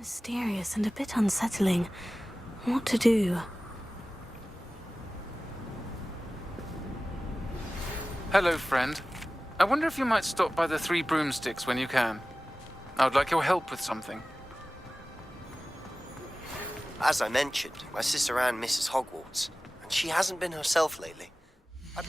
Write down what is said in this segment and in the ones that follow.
Mysterious and a bit unsettling. What to do? Hello, friend. I wonder if you might stop by the Three Broomsticks when you can. I would like your help with something. As I mentioned, my sister Anne misses Hogwarts, and she hasn't been herself lately. I'd...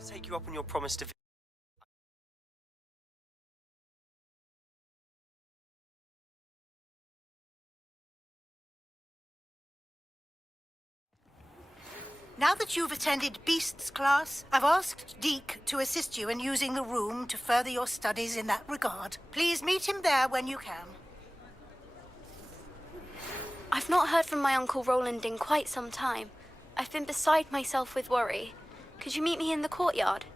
To take you up on your promise to... Now that you've attended Beasts class, I've asked Deke to assist you in using the room to further your studies in that regard. Please meet him there when you can. I've not heard from my Uncle Roland in quite some time. I've been beside myself with worry. Could you meet me in the courtyard?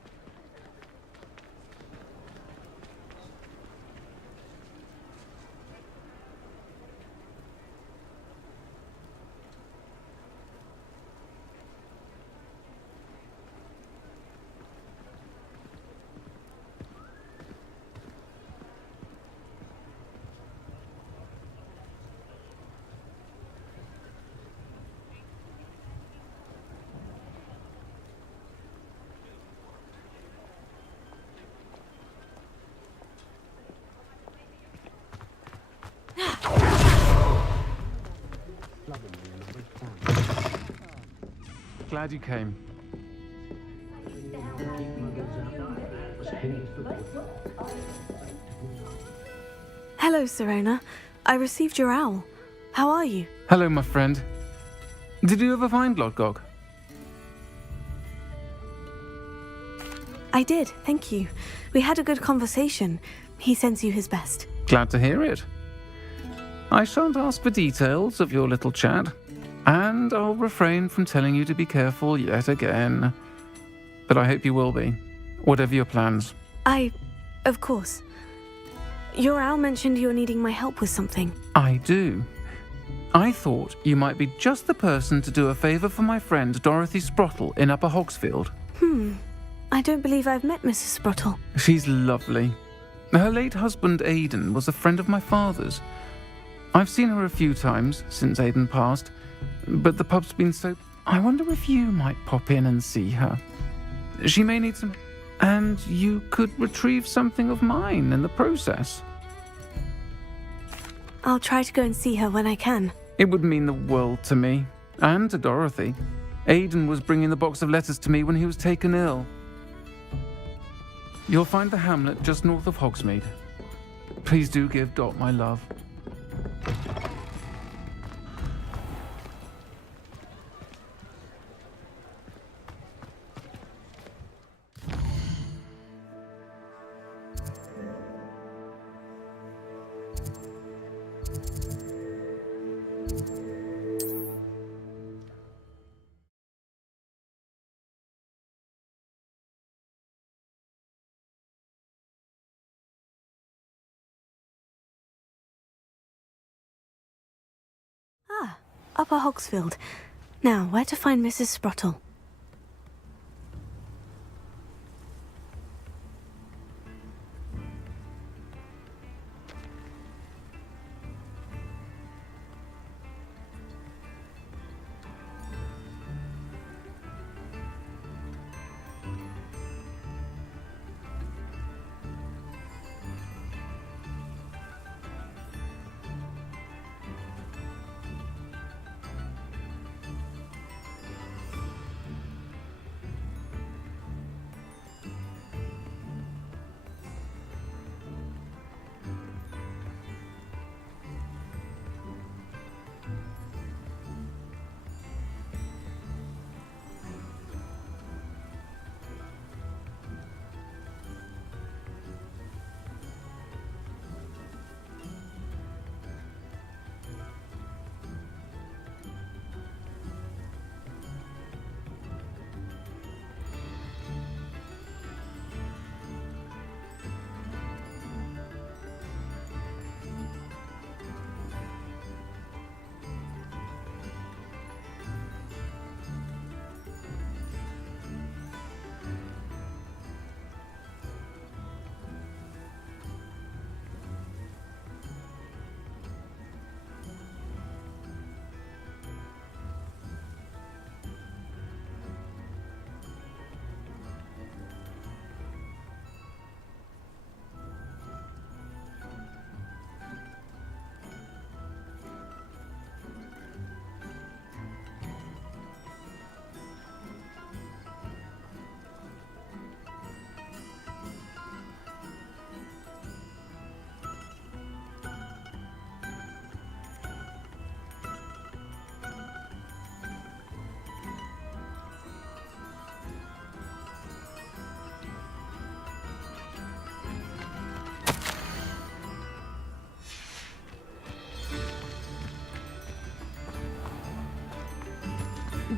Glad you came. Hello, Serona. I received your owl. How are you? Hello, my friend. Did you ever find Lodgok? I did, thank you. We had a good conversation. He sends you his best. Glad to hear it. I shan't ask for details of your little chat, and I'll refrain from telling you to be careful yet again. But I hope you will be, whatever your plans. Of course. Your owl mentioned you're needing my help with something. I do. I thought you might be just the person to do a favour for my friend Dorothy Sprottle in Upper Hogsfield. I don't believe I've met Mrs. Sprottle. She's lovely. Her late husband Aidan was a friend of my father's. I've seen her a few times since Aidan passed, but the pub's been so... I wonder if you might pop in and see her. She may need some... And you could retrieve something of mine in the process. I'll try to go and see her when I can. It would mean the world to me, and to Dorothy. Aidan was bringing the box of letters to me when he was taken ill. You'll find the hamlet just north of Hogsmeade. Please do give Dot my love. Upper Hogsfield. Now, where to find Mrs. Sprottle?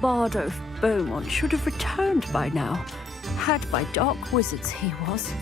Bardo Beaumont should have returned by now. Had by dark wizards he was.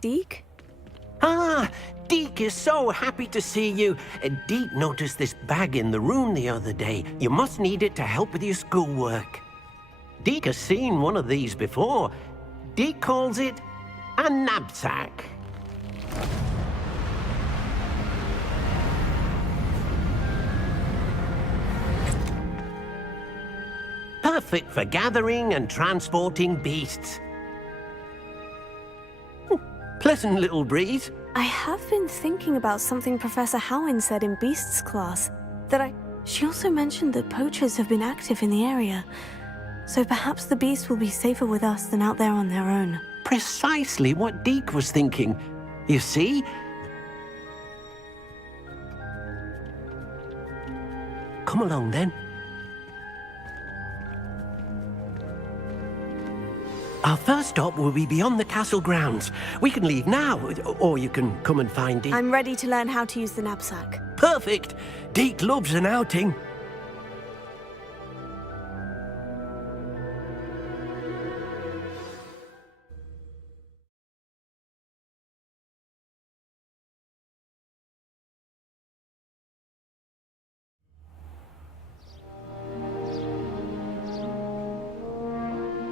Deke? Ah, Deke is so happy to see you. Deke noticed this bag in the room the other day. You must need it to help with your schoolwork. Deke has seen one of these before. Deke calls it a knapsack. Perfect for gathering and transporting beasts. Pleasant little breeze. I have been thinking about something Professor Howin said in Beasts class. She also mentioned that poachers have been active in the area. So perhaps the beasts will be safer with us than out there on their own. Precisely what Deke was thinking. You see? Come along then. Our first stop will be beyond the castle grounds. We can leave now, or you can come and find Deke. I'm ready to learn how to use the knapsack. Perfect! Deke loves an outing.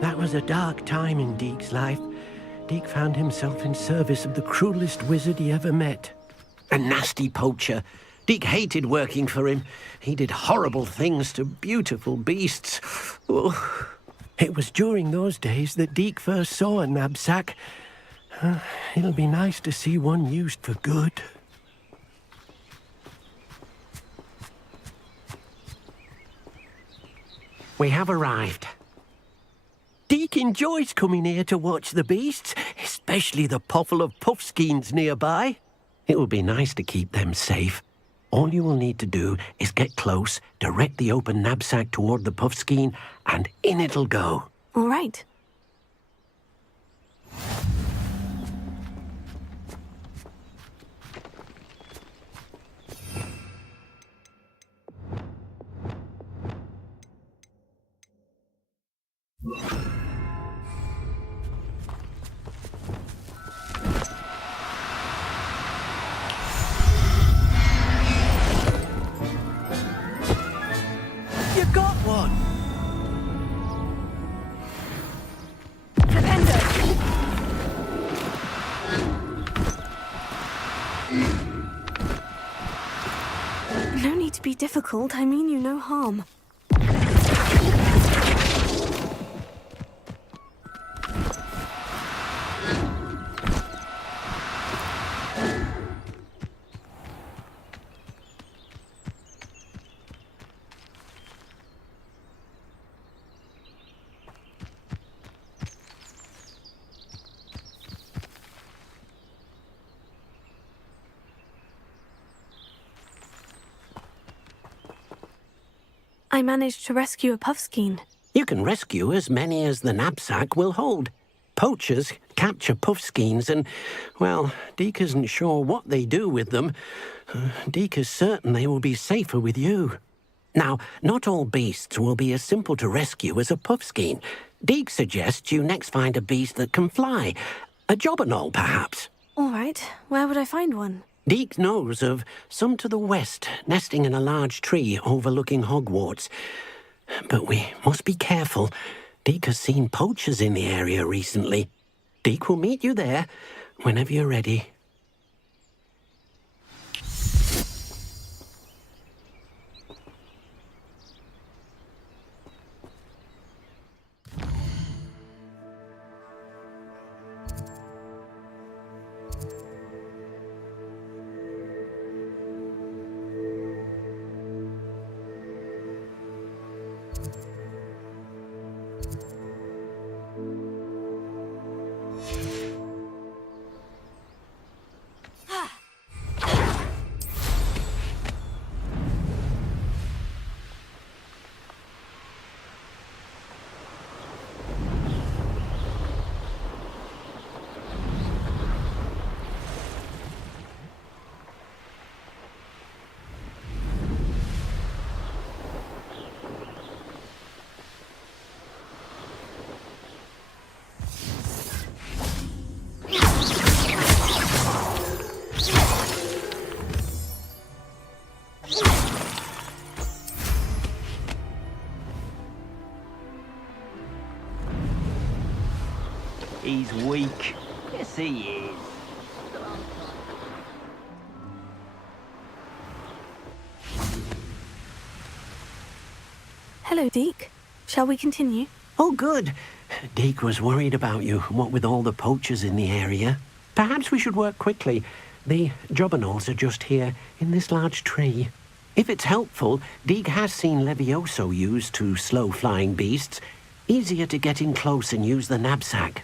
That was a dark time in Deke's life. Deke found himself in service of the cruelest wizard he ever met. A nasty poacher. Deke hated working for him. He did horrible things to beautiful beasts. Oh. It was during those days that Deke first saw a knapsack. It'll be nice to see one used for good. We have arrived. Deke enjoys coming here to watch the beasts, especially the potful of puffskeins nearby. It will be nice to keep them safe. All you will need to do is get close, direct the open knapsack toward the puffskein, and in it'll go. All right. You got one! No need to be difficult. I mean you no harm. I managed to rescue a puffskein. You can rescue as many as the knapsack will hold. Poachers capture puffskeins and, well, Deke isn't sure what they do with them. Deke is certain they will be safer with you. Now, not all beasts will be as simple to rescue as a puffskein. Deke suggests you next find a beast that can fly. A jobberknoll, perhaps. All right. Where would I find one? Deke knows of some to the west, nesting in a large tree overlooking Hogwarts. But we must be careful. Deke has seen poachers in the area recently. Deke will meet you there whenever you're ready. Deke. Yes, he is. Hello, Deke. Shall we continue? Oh, good. Deke was worried about you, what with all the poachers in the area. Perhaps we should work quickly. The jobberknolls are just here, in this large tree. If it's helpful, Deke has seen Levioso used to slow flying beasts. Easier to get in close and use the knapsack.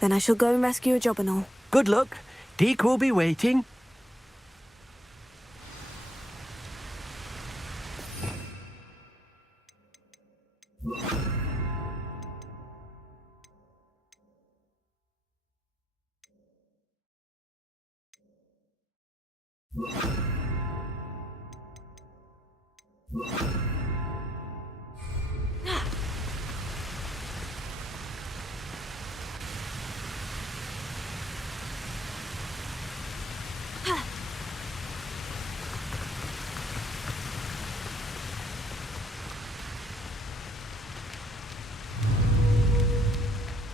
Then I shall go and rescue a jobberknoll. Good luck. Deke will be waiting.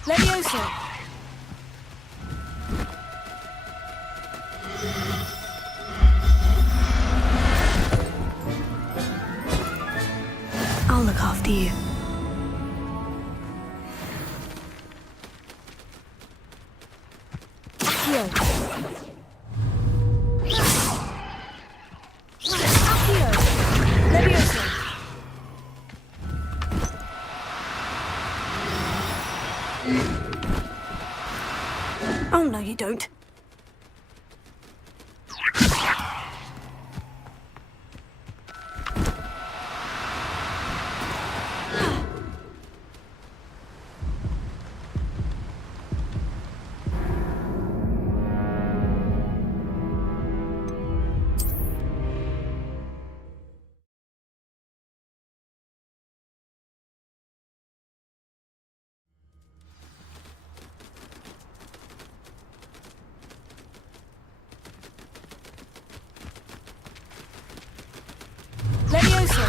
Levioso! I'll look after you. Accio! Accio! Levioso! Oh, no, you don't. Levioso!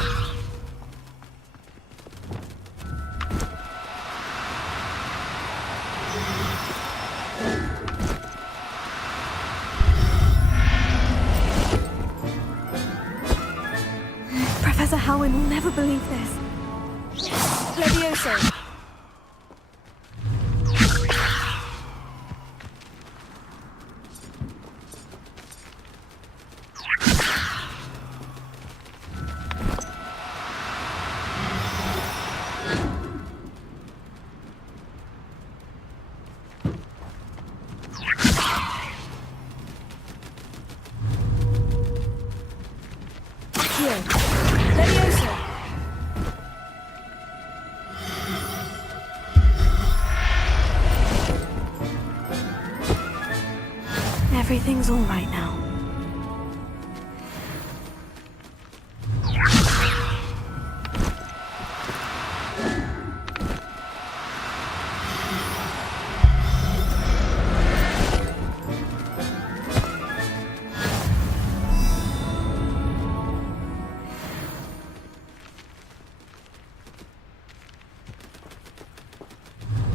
Professor Howin will never believe this. Levioso! Levioso! Everything's all right now.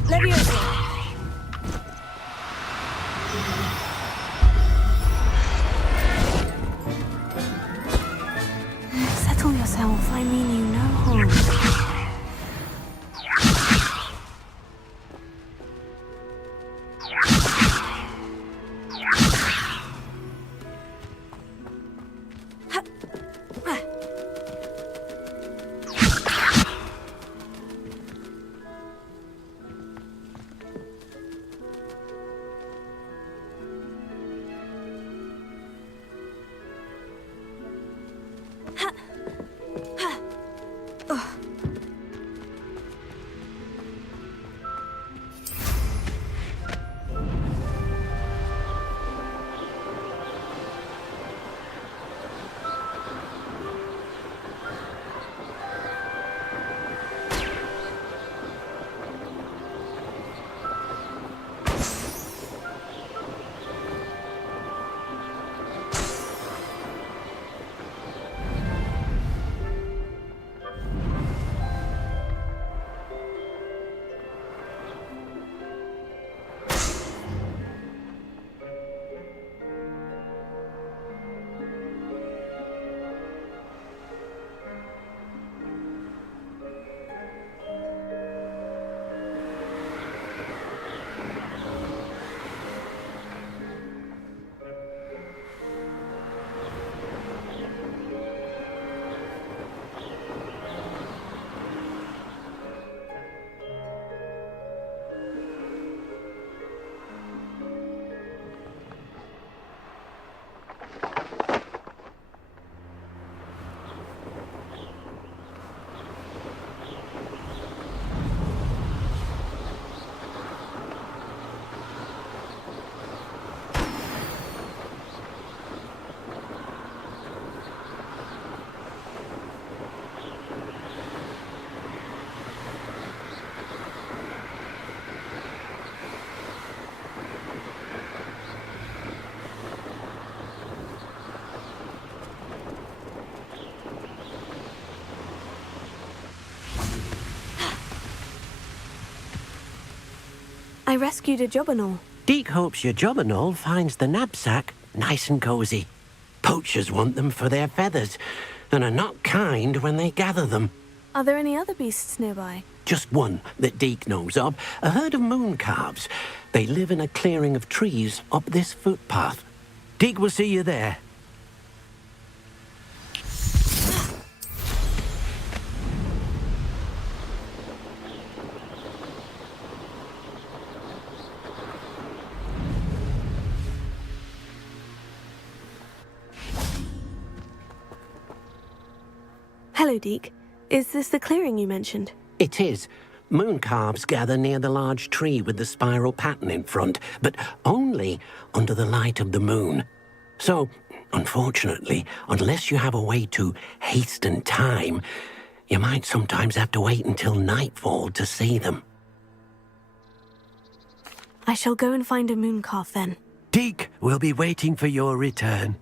Levioso! Settle yourself. I mean you no harm. I rescued a jobberknoll. Deke hopes your jobberknoll finds the knapsack nice and cozy. Poachers want them for their feathers, and are not kind when they gather them. Are there any other beasts nearby? Just one that Deke knows of, a herd of moon calves. They live in a clearing of trees up this footpath. Deke will see you there. Hello, Deke. Is this the clearing you mentioned? It is. Moon calves gather near the large tree with the spiral pattern in front, but only under the light of the moon. So, unfortunately, unless you have a way to hasten time, you might sometimes have to wait until nightfall to see them. I shall go and find a moon calf then. Deke will be waiting for your return.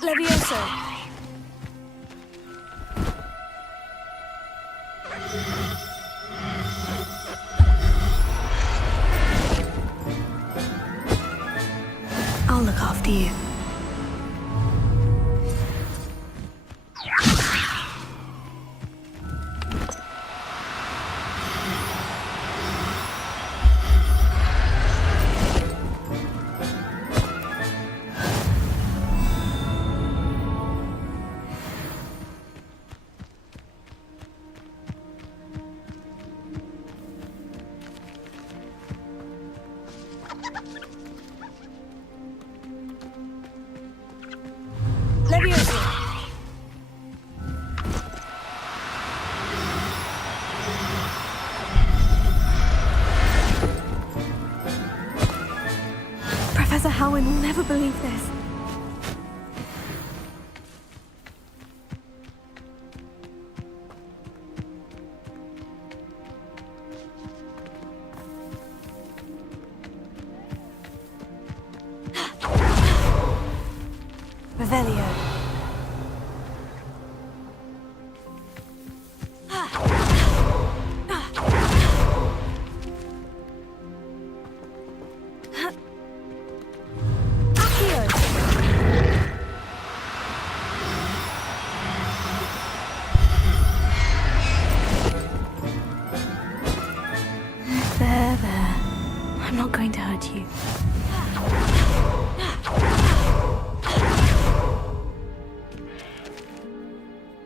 Levioso. I'll look after you. Levioso. Professor Howin will never believe this. Revelio. There. I'm not going to hurt you.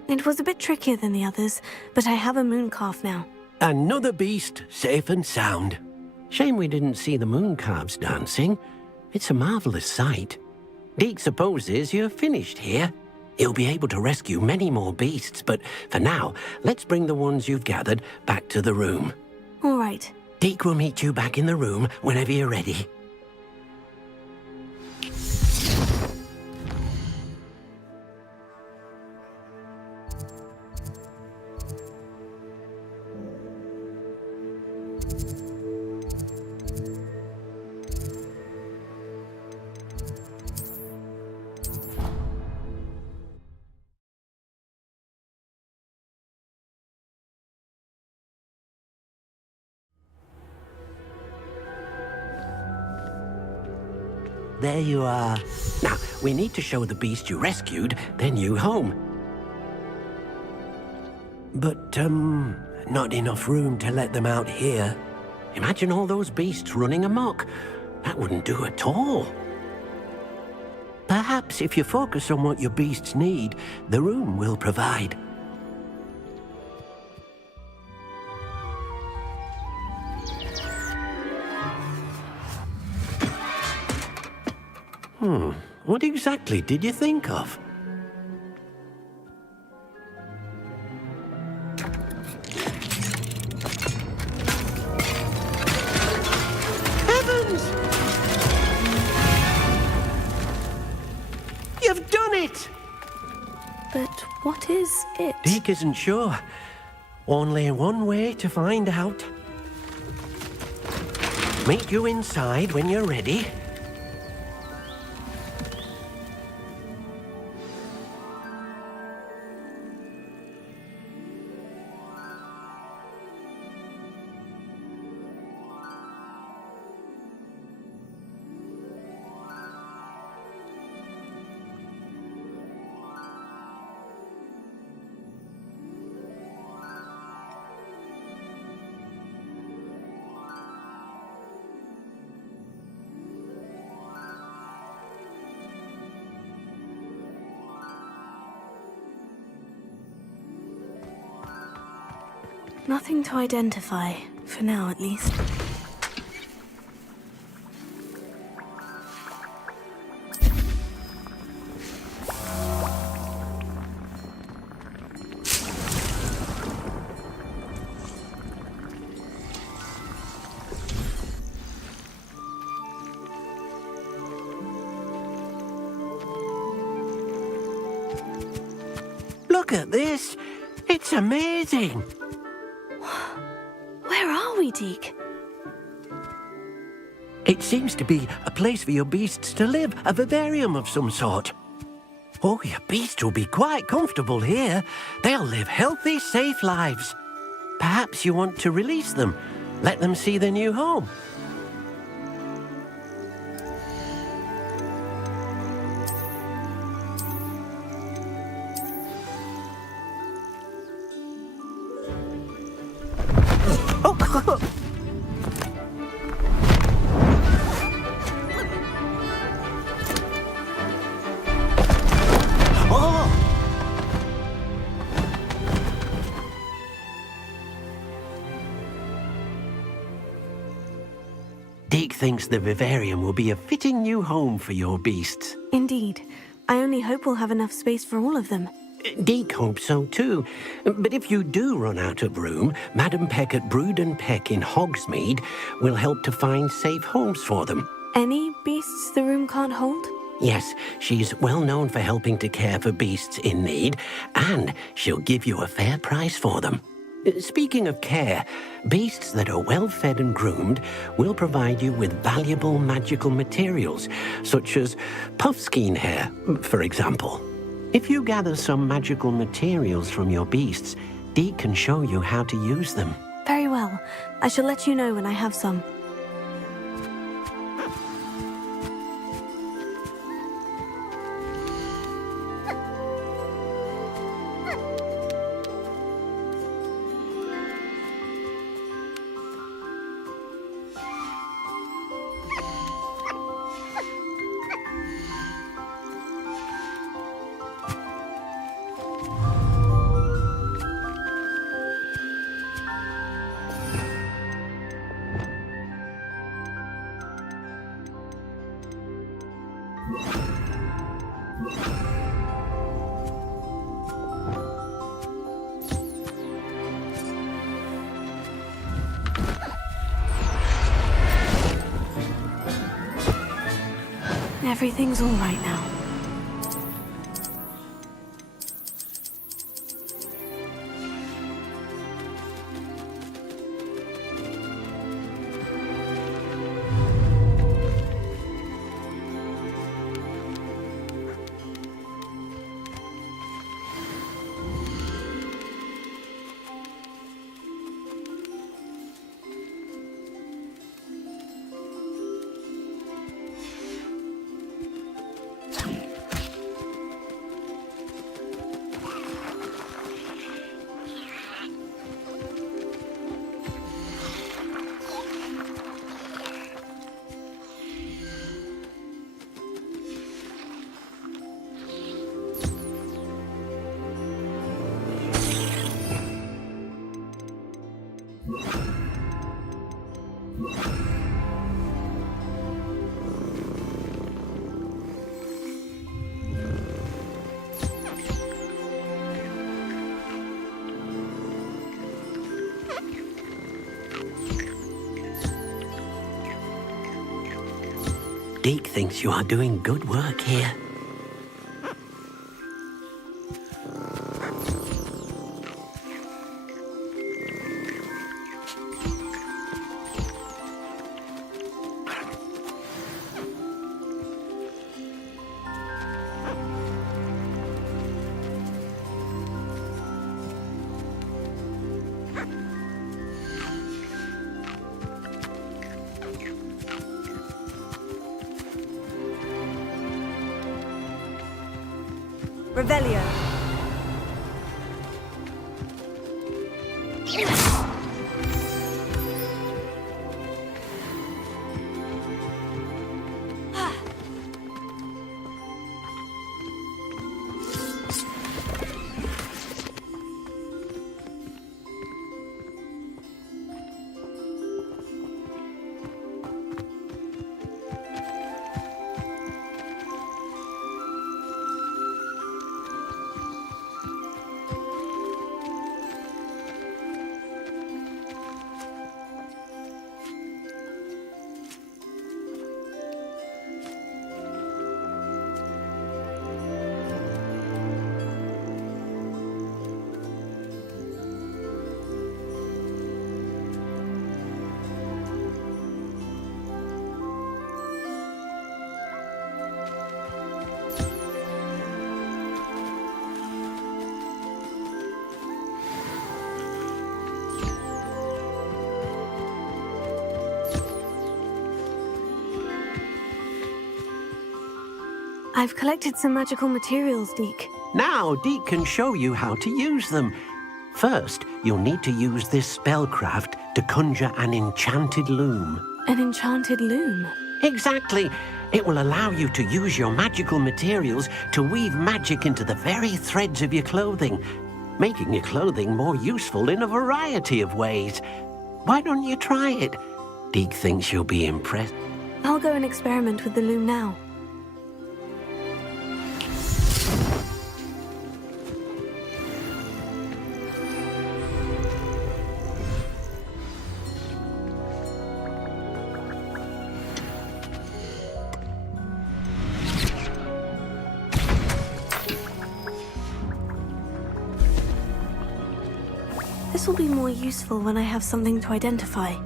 It was a bit trickier than the others, but I have a moon calf now. Another beast, safe and sound. Shame we didn't see the moon calves dancing. It's a marvelous sight. Deke supposes you're finished here. He'll be able to rescue many more beasts, but for now, let's bring the ones you've gathered back to the room. All right. Deke will meet you back in the room whenever you're ready. There you are. Now, we need to show the beast you rescued their new home. But, not enough room to let them out here. Imagine all those beasts running amok. That wouldn't do at all. Perhaps if you focus on what your beasts need, the room will provide. What exactly did you think of? But what is it? Deke isn't sure. Only one way to find out. Meet you inside when you're ready. Nothing to identify, for now at least. Look at this. It's amazing. Where are we, Deke? It seems to be a place for your beasts to live, a vivarium of some sort. Oh, your beasts will be quite comfortable here. They'll live healthy, safe lives. Perhaps you want to release them, let them see their new home. Deke thinks the vivarium will be a fitting new home for your beasts. Indeed. I only hope we'll have enough space for all of them. Deke hopes so too. But if you do run out of room, Madam Peck at Brood and Peck in Hogsmeade will help to find safe homes for them. Any beasts the room can't hold? Yes, she's well known for helping to care for beasts in need, and she'll give you a fair price for them. Speaking of care, beasts that are well fed and groomed will provide you with valuable magical materials, such as puffskein hair, for example. If you gather some magical materials from your beasts, Deke can show you how to use them. Very well. I shall let you know when I have some. Everything's all right now. Deke thinks you are doing good work here. Revelio. I've collected some magical materials, Deke. Now, Deke can show you how to use them. First, you'll need to use this spellcraft to conjure an enchanted loom. An enchanted loom? Exactly. It will allow you to use your magical materials to weave magic into the very threads of your clothing, making your clothing more useful in a variety of ways. Why don't you try it? Deke thinks you'll be impressed. I'll go and experiment with the loom now. This will be more useful when I have something to identify.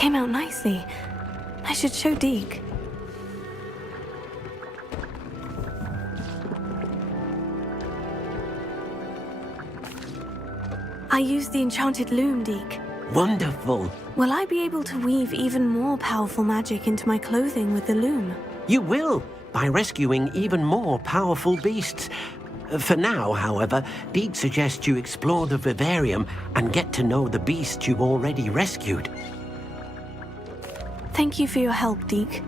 came out nicely. I should show Deke. I used the enchanted loom, Deke. Wonderful. Will I be able to weave even more powerful magic into my clothing with the loom? You will, by rescuing even more powerful beasts. For now, however, Deke suggests you explore the vivarium and get to know the beasts you've already rescued. Thank you for your help, Deke.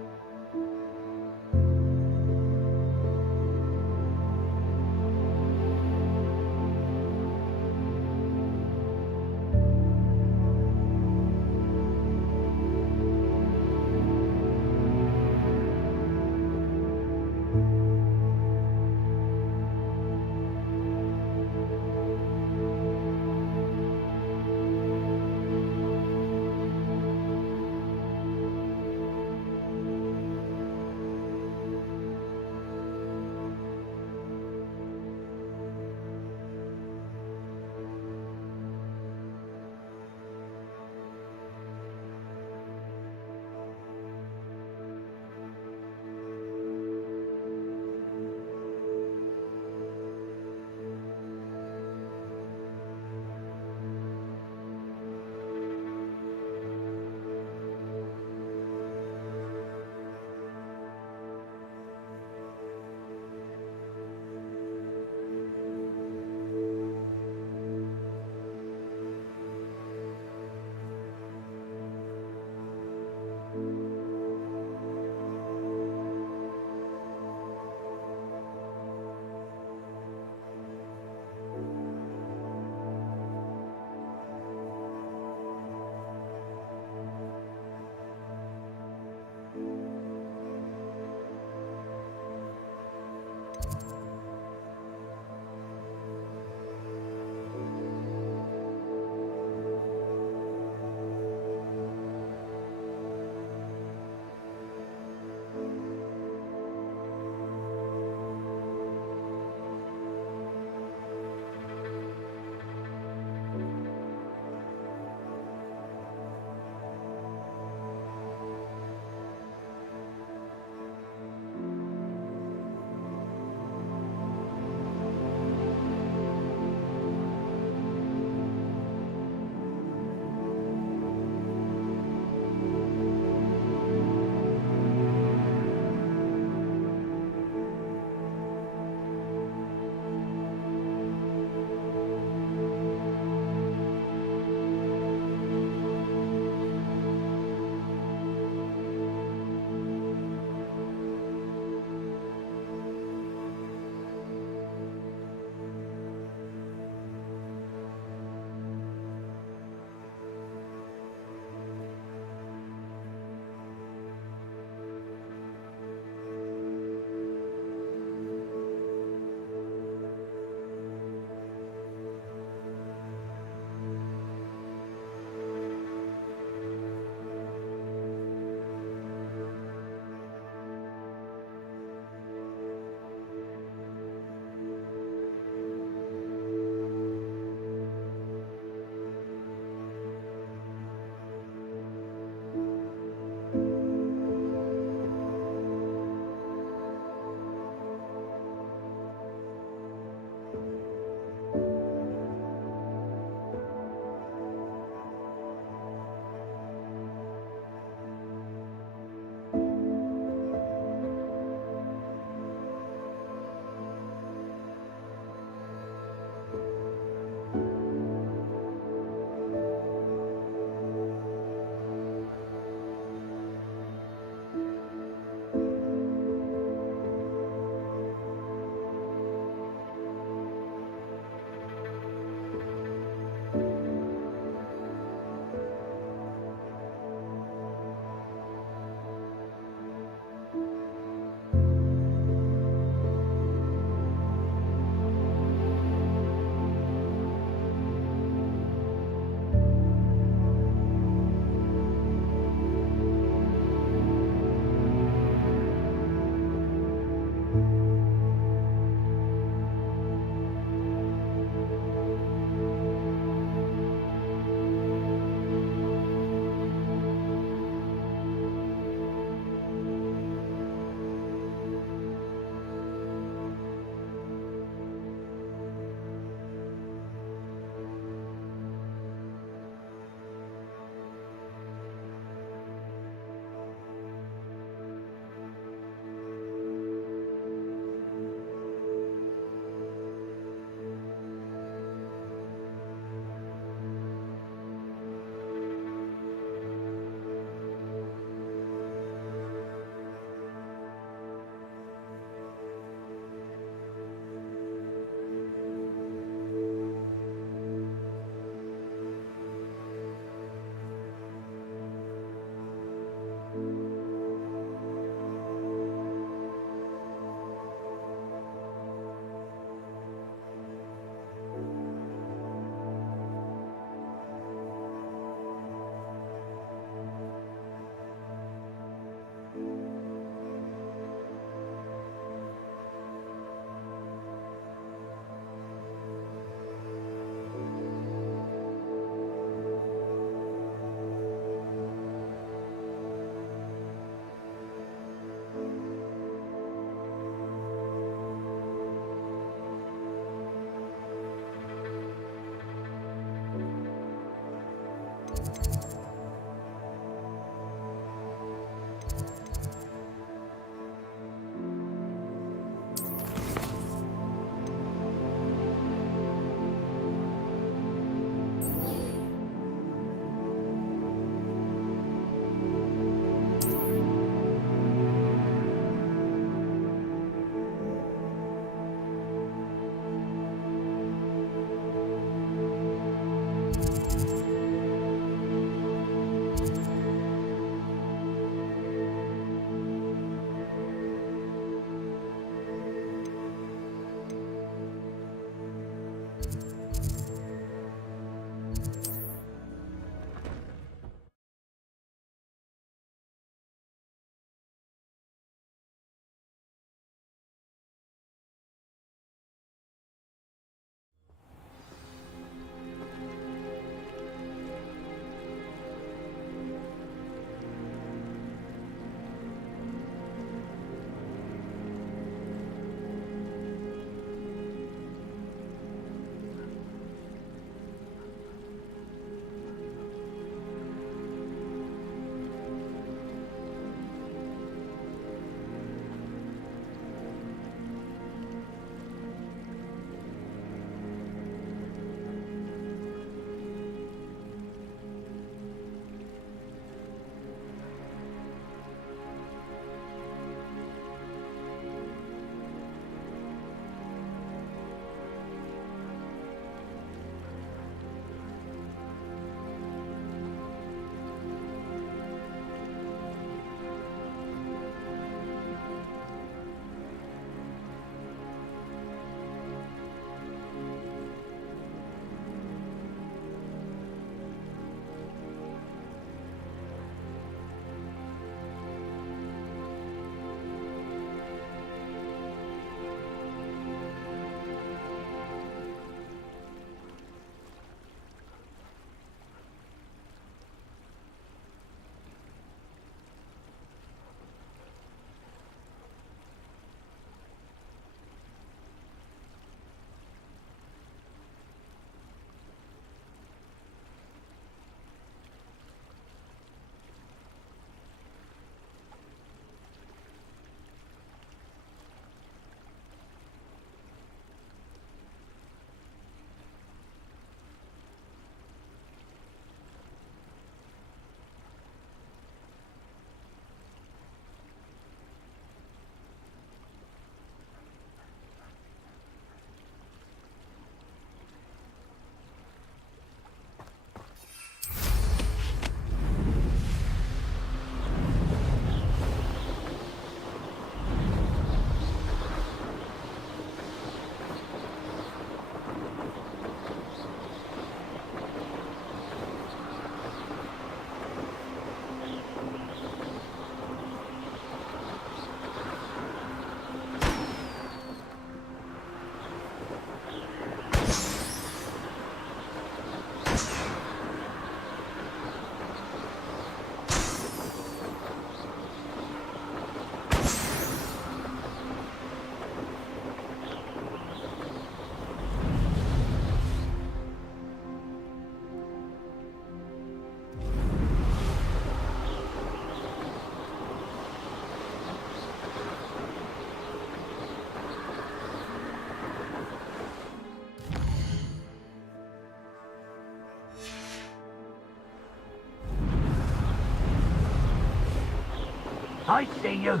I see you.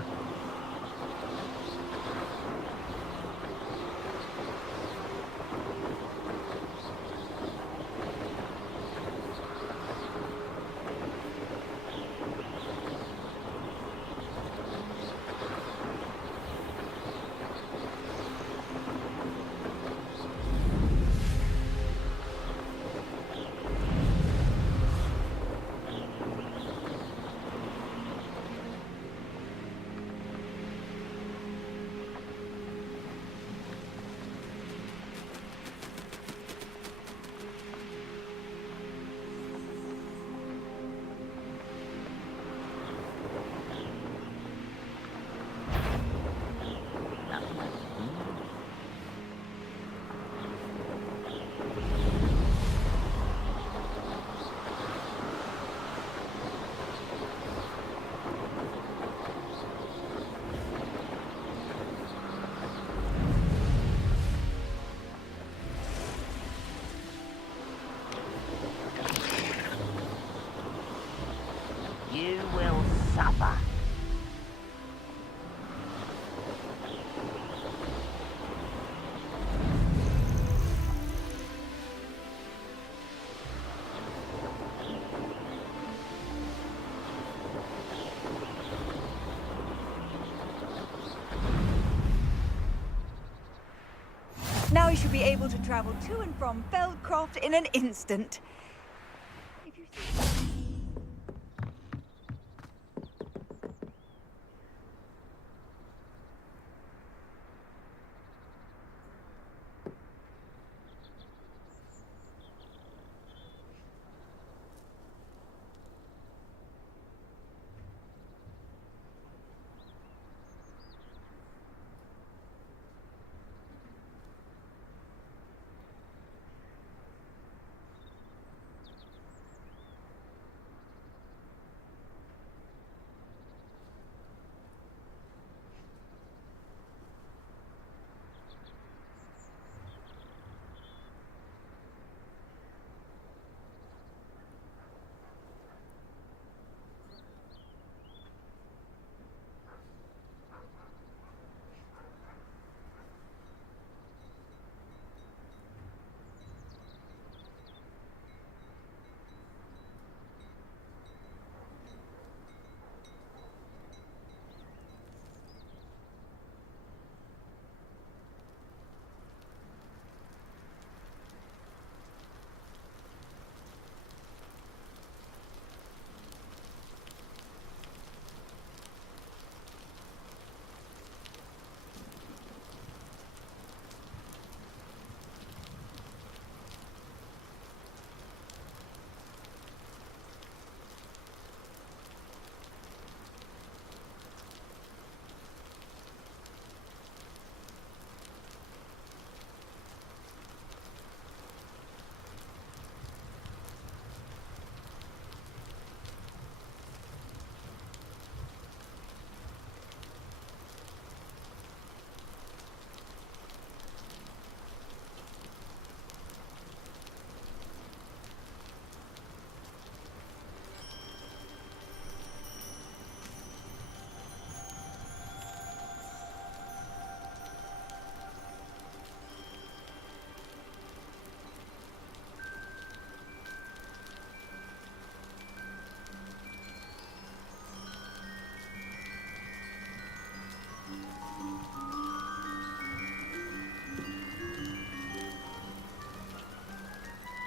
You will suffer. Now you should be able to travel to and from Feldcroft in an instant. If you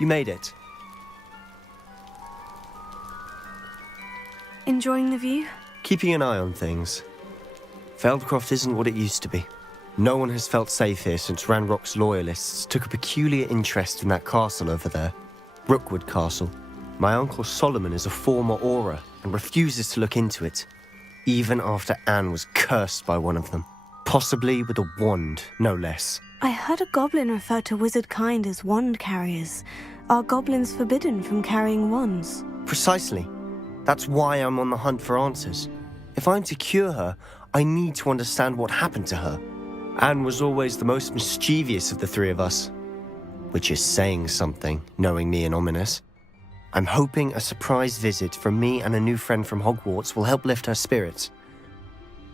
You made it. Enjoying the view? Keeping an eye on things. Feldcroft isn't what it used to be. No one has felt safe here since Ranrock's loyalists took a peculiar interest in that castle over there. Rookwood Castle. My uncle Solomon is a former Auror and refuses to look into it, even after Anne was cursed by one of them. Possibly with a wand, no less. I heard a goblin refer to wizard kind as wand carriers. Are goblins forbidden from carrying wands? Precisely. That's why I'm on the hunt for answers. If I'm to cure her, I need to understand what happened to her. Anne was always the most mischievous of the three of us. Which is saying something, knowing me and Ominous. I'm hoping a surprise visit from me and a new friend from Hogwarts will help lift her spirits.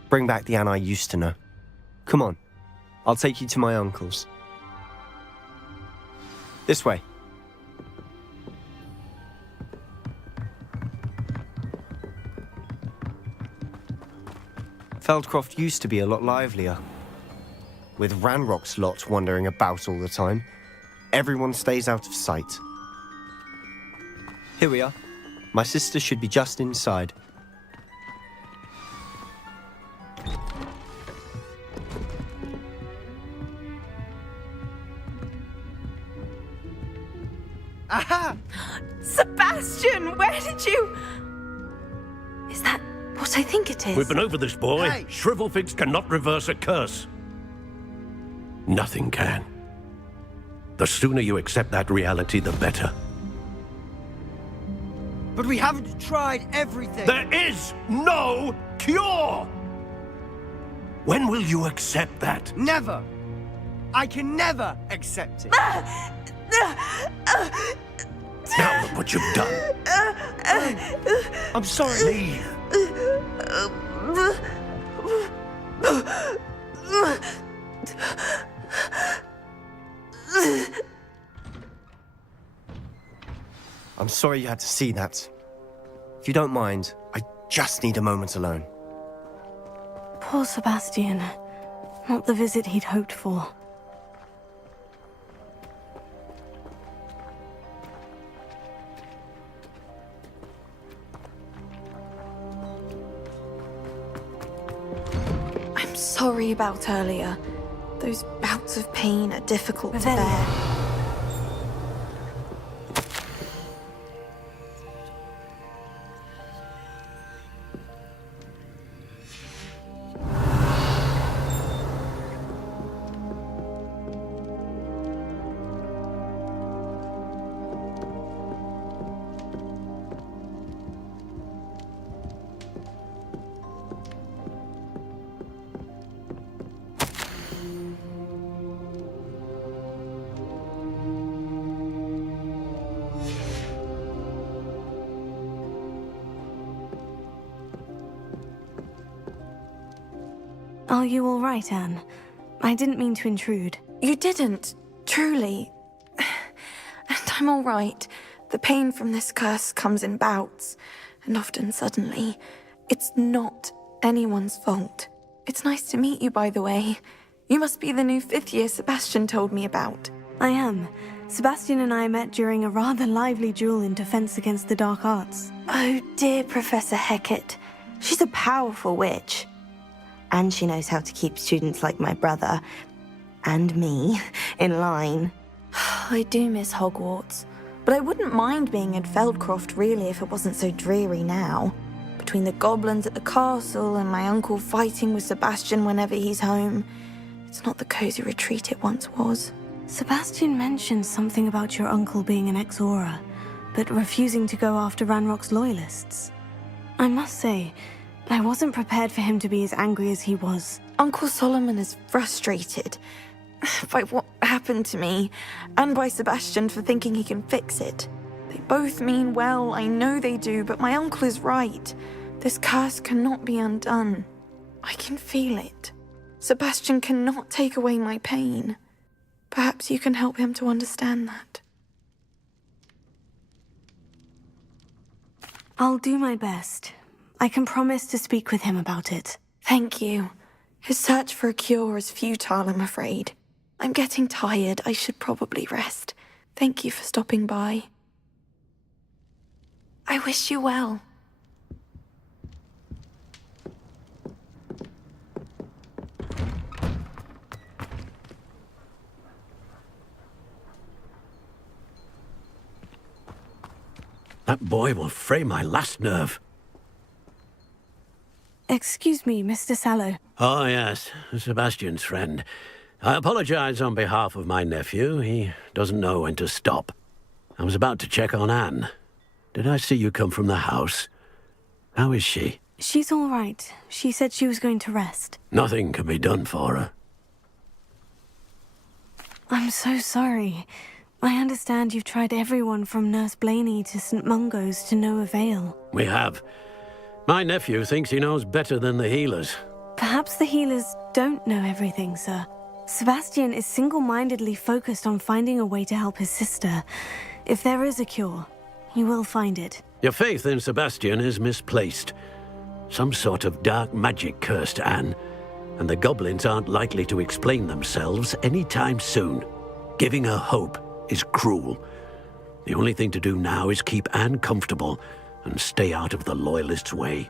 Bring back the Anne I used to know. Come on. I'll take you to my uncle's. This way. Feldcroft used to be a lot livelier. With Ranrock's lot wandering about all the time, everyone stays out of sight. Here we are. My sister should be just inside. Aha! Sebastian, where did you... Is that what I think it is? We've been over this, boy. Hey! Shrivelfigs cannot reverse a curse. Nothing can. The sooner you accept that reality, the better. But we haven't tried everything. There is no cure! When will you accept that? Never. I can never accept it. Now look what you've done. I'm sorry. Leave. I'm sorry you had to see that. If you don't mind, I just need a moment alone. Poor Sebastian. Not the visit he'd hoped for. I'm sorry about earlier. Those bouts of pain are difficult to Revelio. bear. Are you all right, Anne? I didn't mean to intrude. You didn't, truly. And I'm all right. The pain from this curse comes in bouts, and often suddenly. It's not anyone's fault. It's nice to meet you, by the way. You must be the new 5th year Sebastian told me about. I am. Sebastian and I met during a rather lively duel in defense against the dark arts. Oh, dear Professor Hecat. She's a powerful witch. And she knows how to keep students like my brother, and me, in line. I do miss Hogwarts, but I wouldn't mind being in Feldcroft really if it wasn't so dreary now. Between the goblins at the castle and my uncle fighting with Sebastian whenever he's home, it's not the cozy retreat it once was. Sebastian mentioned something about your uncle being an ex-Auror, but refusing to go after Ranrock's loyalists. I must say, I wasn't prepared for him to be as angry as he was. Uncle Solomon is frustrated by what happened to me, and by Sebastian for thinking he can fix it. They both mean well, I know they do, but my uncle is right. This curse cannot be undone. I can feel it. Sebastian cannot take away my pain. Perhaps you can help him to understand that. I'll do my best. I can promise to speak with him about it. Thank you. His search for a cure is futile, I'm afraid. I'm getting tired. I should probably rest. Thank you for stopping by. I wish you well. That boy will fray my last nerve. Excuse me, Mr. Sallow. Oh, yes, Sebastian's friend. I apologize on behalf of my nephew. He doesn't know when to stop. I was about to check on Anne. Did I see you come from the house? How is she? She's all right. She said she was going to rest. Nothing can be done for her. I'm so sorry. I understand you've tried everyone from Nurse Blaney to St. Mungo's to no avail. We have. My nephew thinks he knows better than the healers. Perhaps the healers don't know everything, sir. Sebastian is single-mindedly focused on finding a way to help his sister. If there is a cure, he will find it. Your faith in Sebastian is misplaced. Some sort of dark magic cursed Anne, and the goblins aren't likely to explain themselves anytime soon. Giving her hope is cruel. The only thing to do now is keep Anne comfortable and stay out of the Loyalists' way.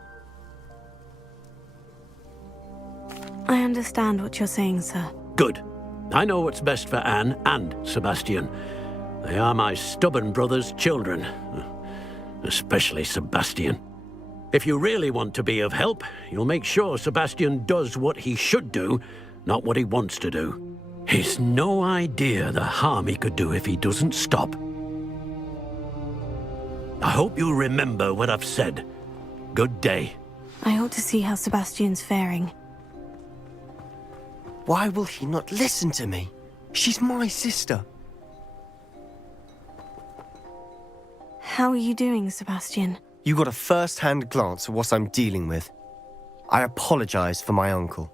I understand what you're saying, sir. Good. I know what's best for Anne and Sebastian. They are my stubborn brother's children. Especially Sebastian. If you really want to be of help, you'll make sure Sebastian does what he should do, not what he wants to do. He's no idea the harm he could do if he doesn't stop. I hope you'll remember what I've said. Good day. I ought to see how Sebastian's faring. Why will he not listen to me? She's my sister. How are you doing, Sebastian? You got a first-hand glance at what I'm dealing with. I apologize for my uncle.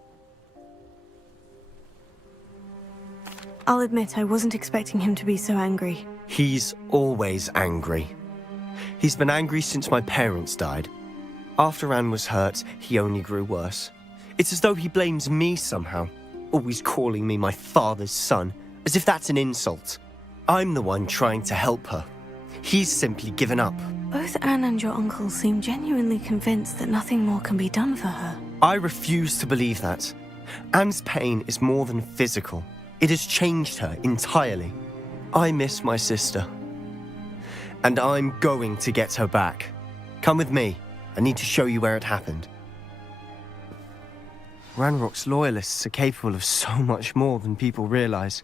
I'll admit I wasn't expecting him to be so angry. He's always angry. He's been angry since my parents died. After Anne was hurt, he only grew worse. It's as though he blames me somehow, always calling me my father's son, as if that's an insult. I'm the one trying to help her. He's simply given up. Both Anne and your uncle seem genuinely convinced that nothing more can be done for her. I refuse to believe that. Anne's pain is more than physical. It has changed her entirely. I miss my sister. And I'm going to get her back. Come with me. I need to show you where it happened. Ranrock's Loyalists are capable of so much more than people realize.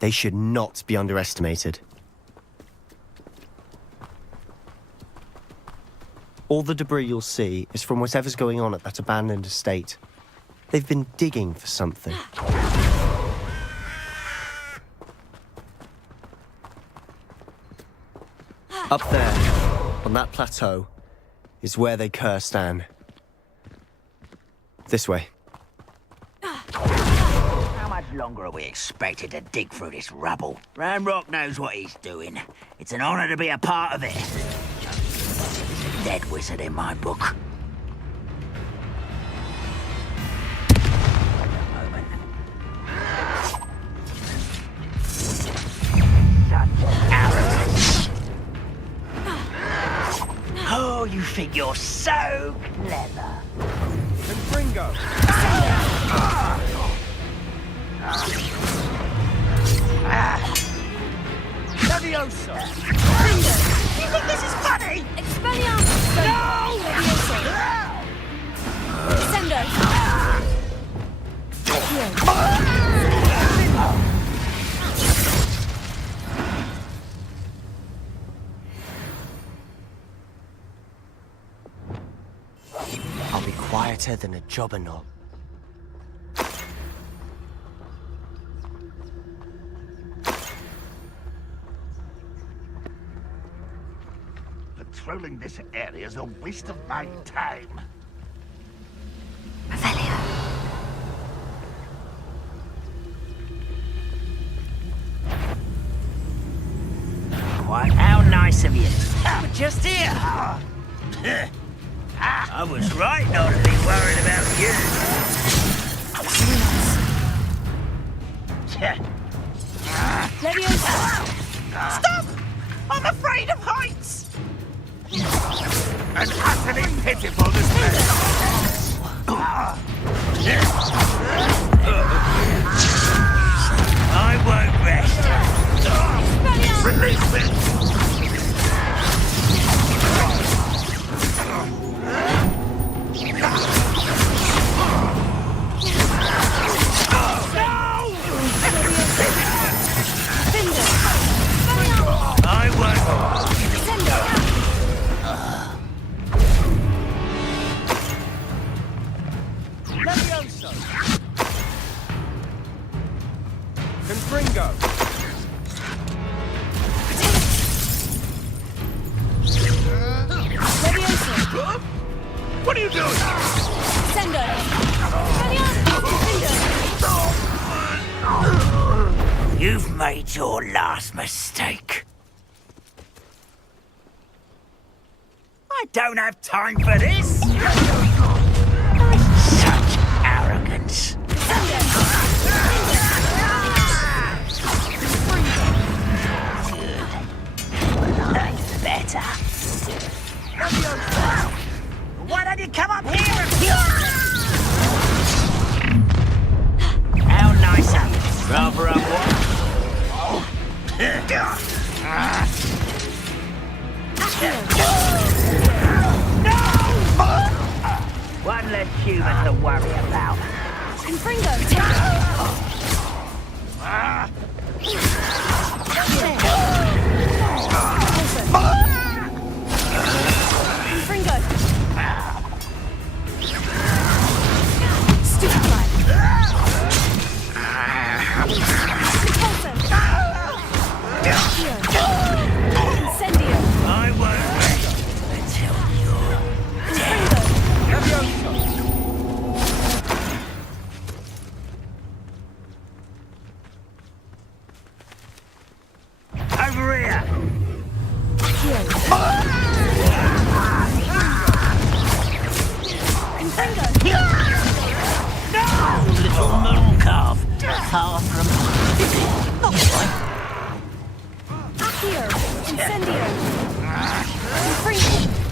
They should not be underestimated. All the debris you'll see is from whatever's going on at that abandoned estate. They've been digging for something. Up there, on that plateau, is where they cursed Anne. This way. How much longer are we expected to dig through this rubble? Ranrock knows what he's doing. It's an honor to be a part of it. Dead wizard in my book. Oh, you think you're so clever. Confringo! Leviosa! You think this is funny? Expelliarmus! No! Descendo! I'll be quieter than a jobberknoll. Patrolling this area is a waste of my time. Quite how nice of you. But just here. I was right not to be worried about you. Leviosa! Stop! I'm afraid of heights! An utterly pitiful display. I won't rest. Release me! Leviosa! Confringo! What are you doing? You've made your last mistake. I don't have time for this. Such arrogance. That's better. Why don't you come up here and... How nice of you. Rather a what? One less human to worry about. Confringo, take Confringo. Stupid fly. Incendio. I won't rest until you're dead. Over here. Little moon calf. Far from... Accio. Incendio.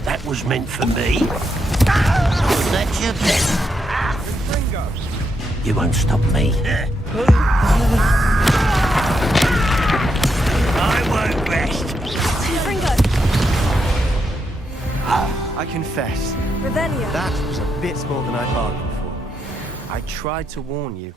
That was meant for me. That's your best. You won't stop me. I won't rest. Confringo. I confess, Revelio. that was a bit more than I bargained for. I tried to warn you.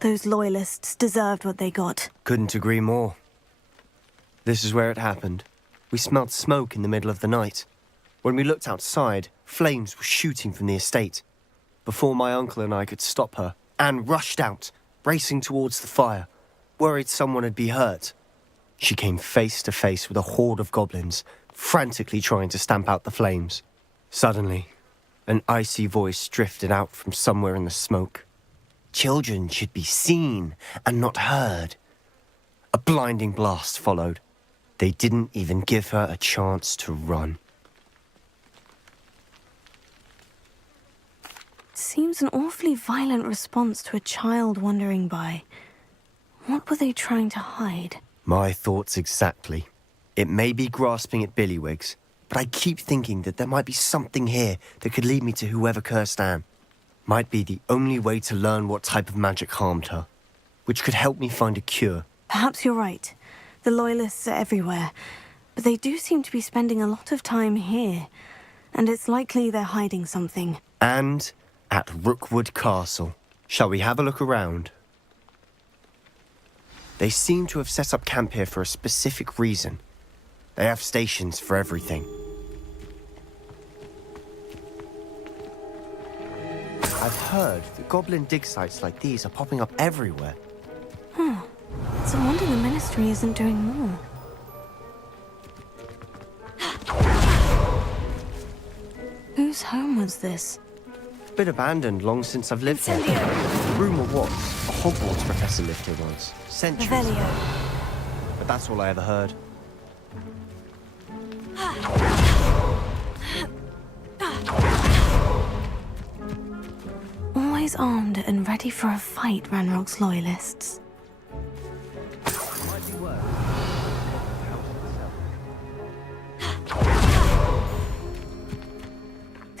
Those loyalists deserved what they got. Couldn't agree more. This is where it happened. We smelled smoke in the middle of the night. When we looked outside, flames were shooting from the estate. Before my uncle and I could stop her, Anne rushed out, racing towards the fire, worried someone had been hurt. She came face to face with a horde of goblins, frantically trying to stamp out the flames. Suddenly, an icy voice drifted out from somewhere in the smoke. Children should be seen and not heard. A blinding blast followed. They didn't even give her a chance to run. Seems an awfully violent response to a child wandering by. What were they trying to hide? My thoughts exactly. It may be grasping at Billywigs, but I keep thinking that there might be something here that could lead me to whoever cursed Anne. Might be the only way to learn what type of magic harmed her, which could help me find a cure. Perhaps you're right. The Loyalists are everywhere, but they do seem to be spending a lot of time here, and it's likely they're hiding something. And at Rookwood Castle. Shall we have a look around? They seem to have set up camp here for a specific reason. They have stations for everything. I've heard that goblin dig sites like these are popping up everywhere. It's a wonder the Ministry isn't doing more. Whose home was this? Been abandoned long since I've lived here. Rumour was a Hogwarts professor lived here once, centuries ago. But that's all I ever heard. Always armed and ready for a fight, Ranrock's Loyalists.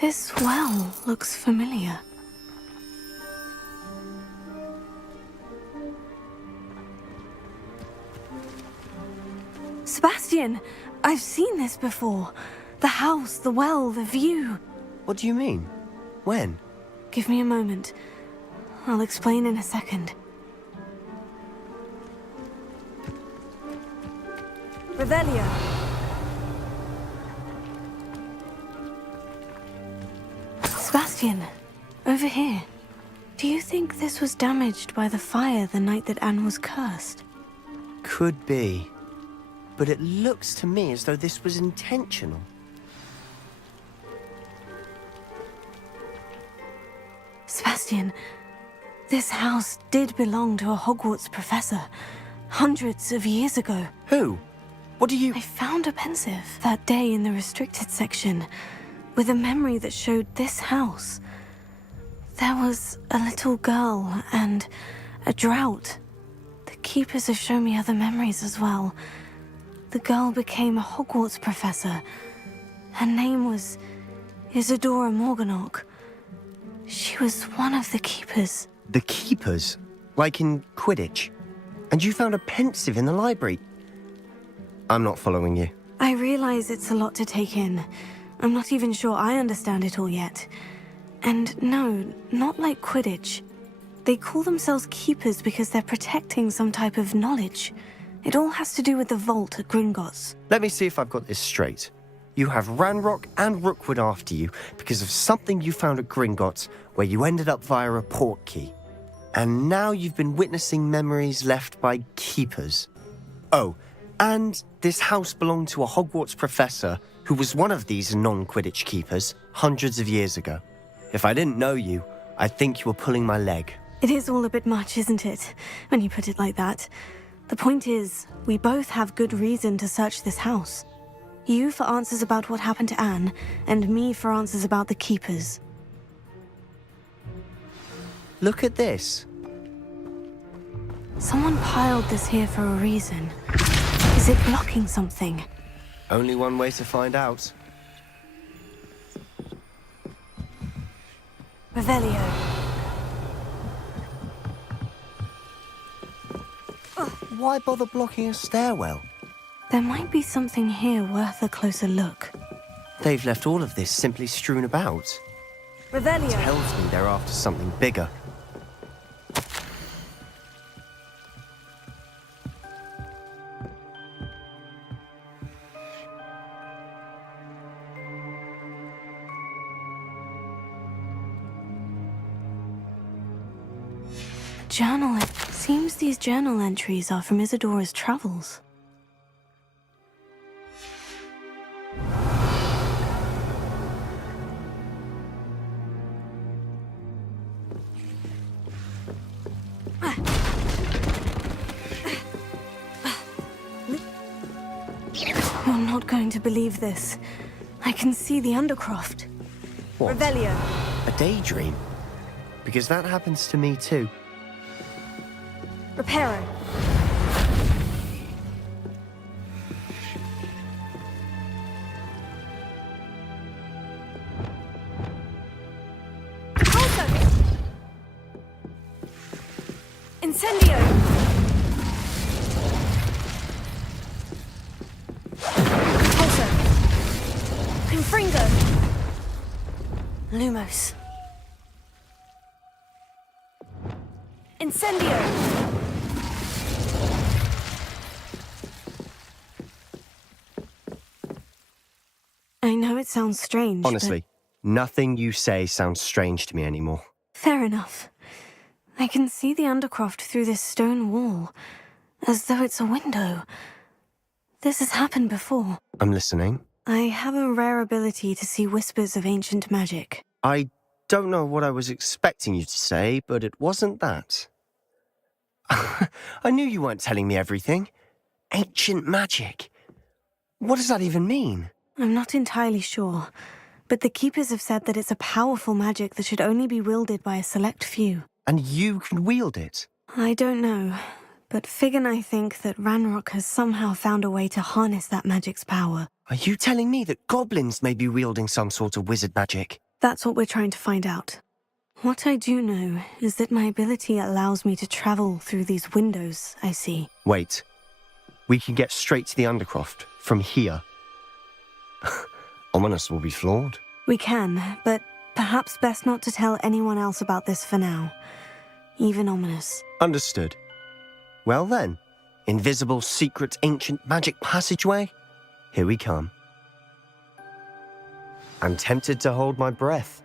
This well looks familiar. Sebastian! I've seen this before. The house, the well, the view. What do you mean? When? Give me a moment. I'll explain in a second. Revelio. Sebastian, over here. Do you think this was damaged by the fire the night that Anne was cursed? Could be. But it looks to me as though this was intentional. Sebastian, this house did belong to a Hogwarts professor, hundreds of years ago. Who? What do you... I found a pensive that day in the restricted section, with a memory that showed this house. There was a little girl and a drought. The keepers have shown me other memories as well. The girl became a Hogwarts professor. Her name was Isadora Morganach. She was one of the keepers. The keepers? Like in Quidditch? And you found a pensive in the library? I'm not following you. I realize it's a lot to take in. I'm not even sure I understand it all yet. And no, not like Quidditch. They call themselves keepers because they're protecting some type of knowledge. It all has to do with the vault at Gringotts. Let me see if I've got this straight. You have Ranrock and Rookwood after you because of something you found at Gringotts where you ended up via a portkey. And now you've been witnessing memories left by keepers. Oh, and this house belonged to a Hogwarts professor who was one of these non-Quidditch keepers hundreds of years ago. If I didn't know you, I'd think you were pulling my leg. It is all a bit much, isn't it, when you put it like that? The point is, we both have good reason to search this house. You for answers about what happened to Anne, and me for answers about the keepers. Look at this. Someone piled this here for a reason. Is it blocking something? Only one way to find out. Revelio. Why bother blocking a stairwell? There might be something here worth a closer look. They've left all of this simply strewn about. Revelio. Tells me they're after something bigger. Journal. It seems these journal entries are from Isadora's travels. You're not going to believe this. I can see the Undercroft. What? Revelio. A daydream? Because that happens to me too. Reparo. Incendio! Pulso! Confringo! Lumos! Incendio! I know it sounds strange, Honestly, nothing you say sounds strange to me anymore. Fair enough. I can see the Undercroft through this stone wall, as though it's a window. This has happened before. I'm listening. I have a rare ability to see whispers of ancient magic. I don't know what I was expecting you to say, but it wasn't that. I knew you weren't telling me everything. Ancient magic. What does that even mean? I'm not entirely sure, but the Keepers have said that it's a powerful magic that should only be wielded by a select few. And you can wield it? I don't know, but Fig and I think that Ranrock has somehow found a way to harness that magic's power. Are you telling me that goblins may be wielding some sort of wizard magic? That's what we're trying to find out. What I do know is that my ability allows me to travel through these windows I see. Wait. We can get straight to the Undercroft from here. Ominous will be flawed. We can, but perhaps best not to tell anyone else about this for now. Even Ominous. Understood. Well then, invisible, secret, ancient magic passageway? Here we come. I'm tempted to hold my breath.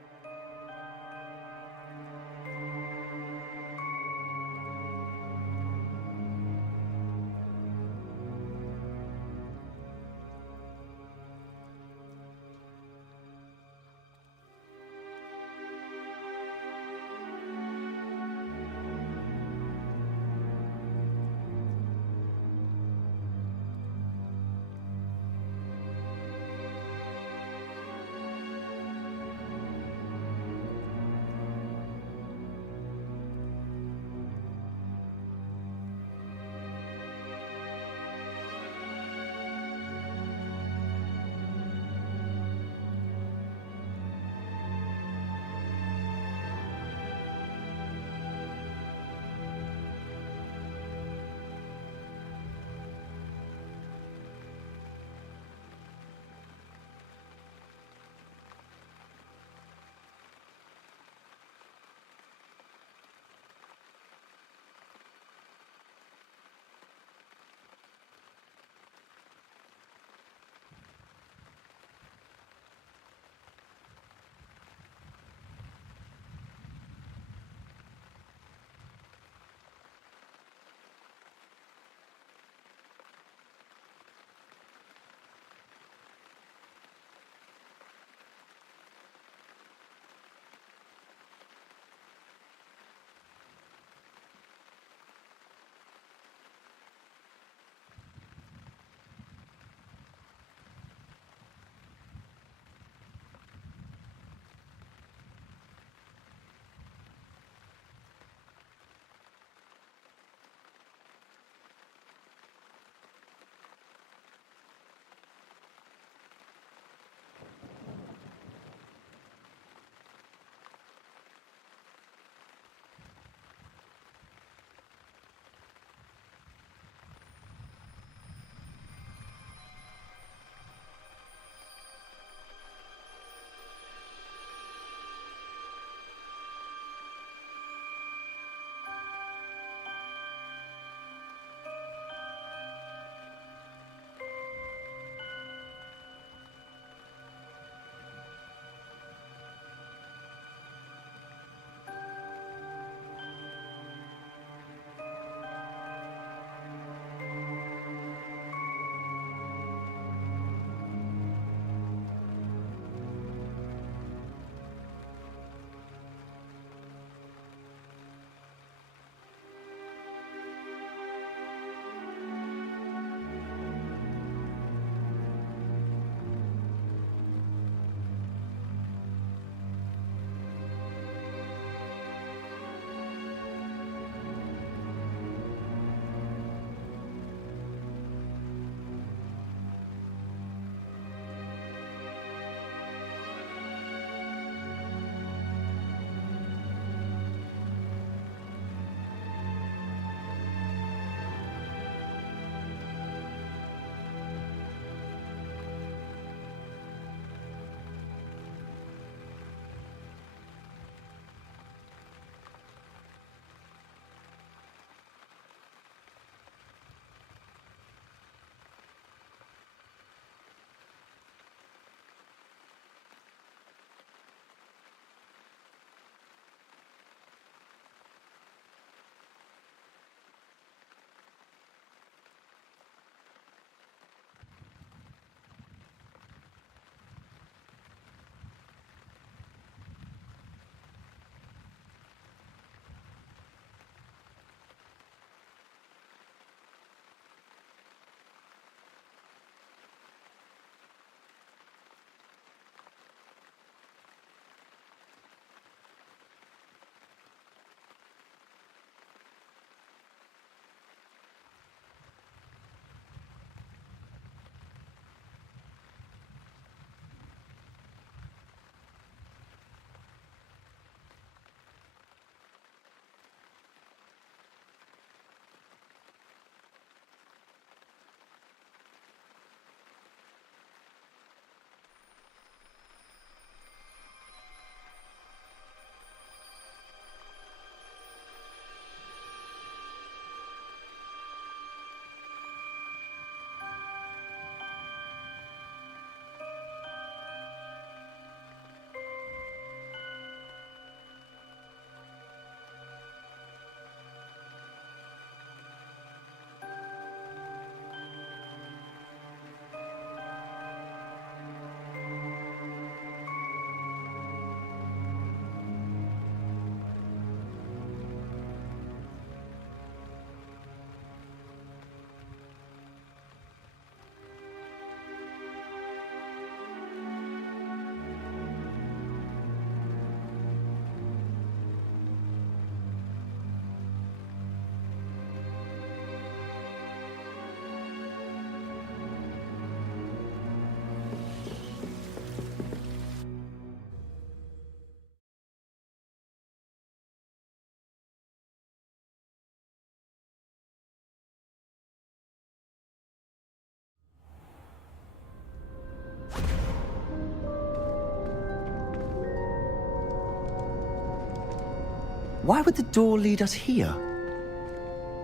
Why would the door lead us here?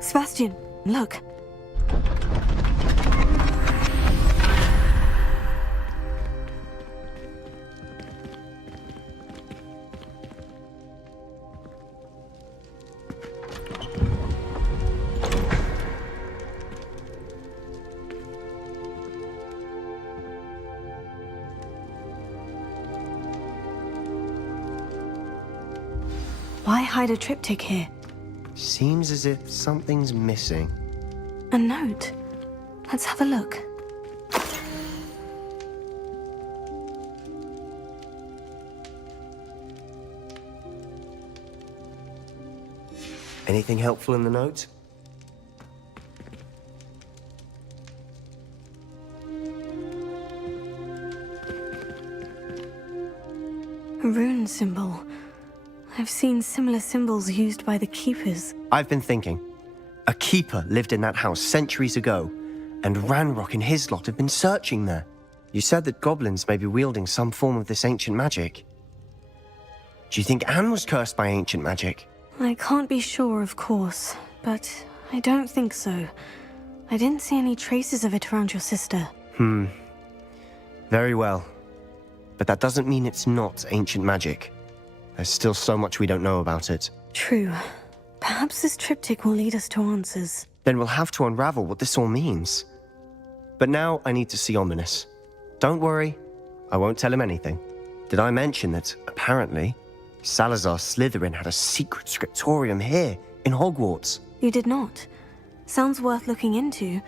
Sebastian, look. Why hide a triptych here? Seems as if something's missing. A note. Let's have a look. Anything helpful in the note? A rune symbol. I've seen similar symbols used by the Keepers. I've been thinking. A keeper lived in that house centuries ago, and Ranrock and his lot have been searching there. You said that goblins may be wielding some form of this ancient magic. Do you think Anne was cursed by ancient magic? I can't be sure, of course, but I don't think so. I didn't see any traces of it around your sister. Very well. But that doesn't mean it's not ancient magic. There's still so much we don't know about it. True. Perhaps this triptych will lead us to answers. Then we'll have to unravel what this all means. But now I need to see Ominous. Don't worry, I won't tell him anything. Did I mention that, apparently, Salazar Slytherin had a secret scriptorium here, in Hogwarts? You did not. Sounds worth looking into.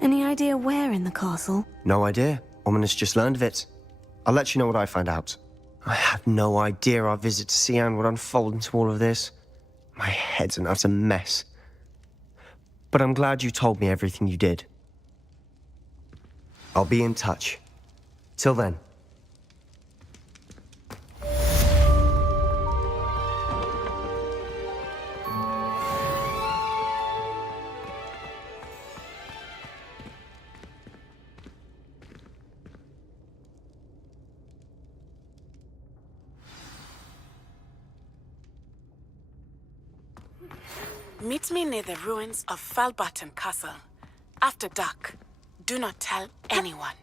Any idea where in the castle? No idea. Ominous just learned of it. I'll let you know what I find out. I had no idea our visit to Cian would unfold into all of this. My head's an utter mess. But I'm glad you told me everything you did. I'll be in touch. Till then. Meet me near the ruins of Falbarton Castle. After dark. Do not tell anyone.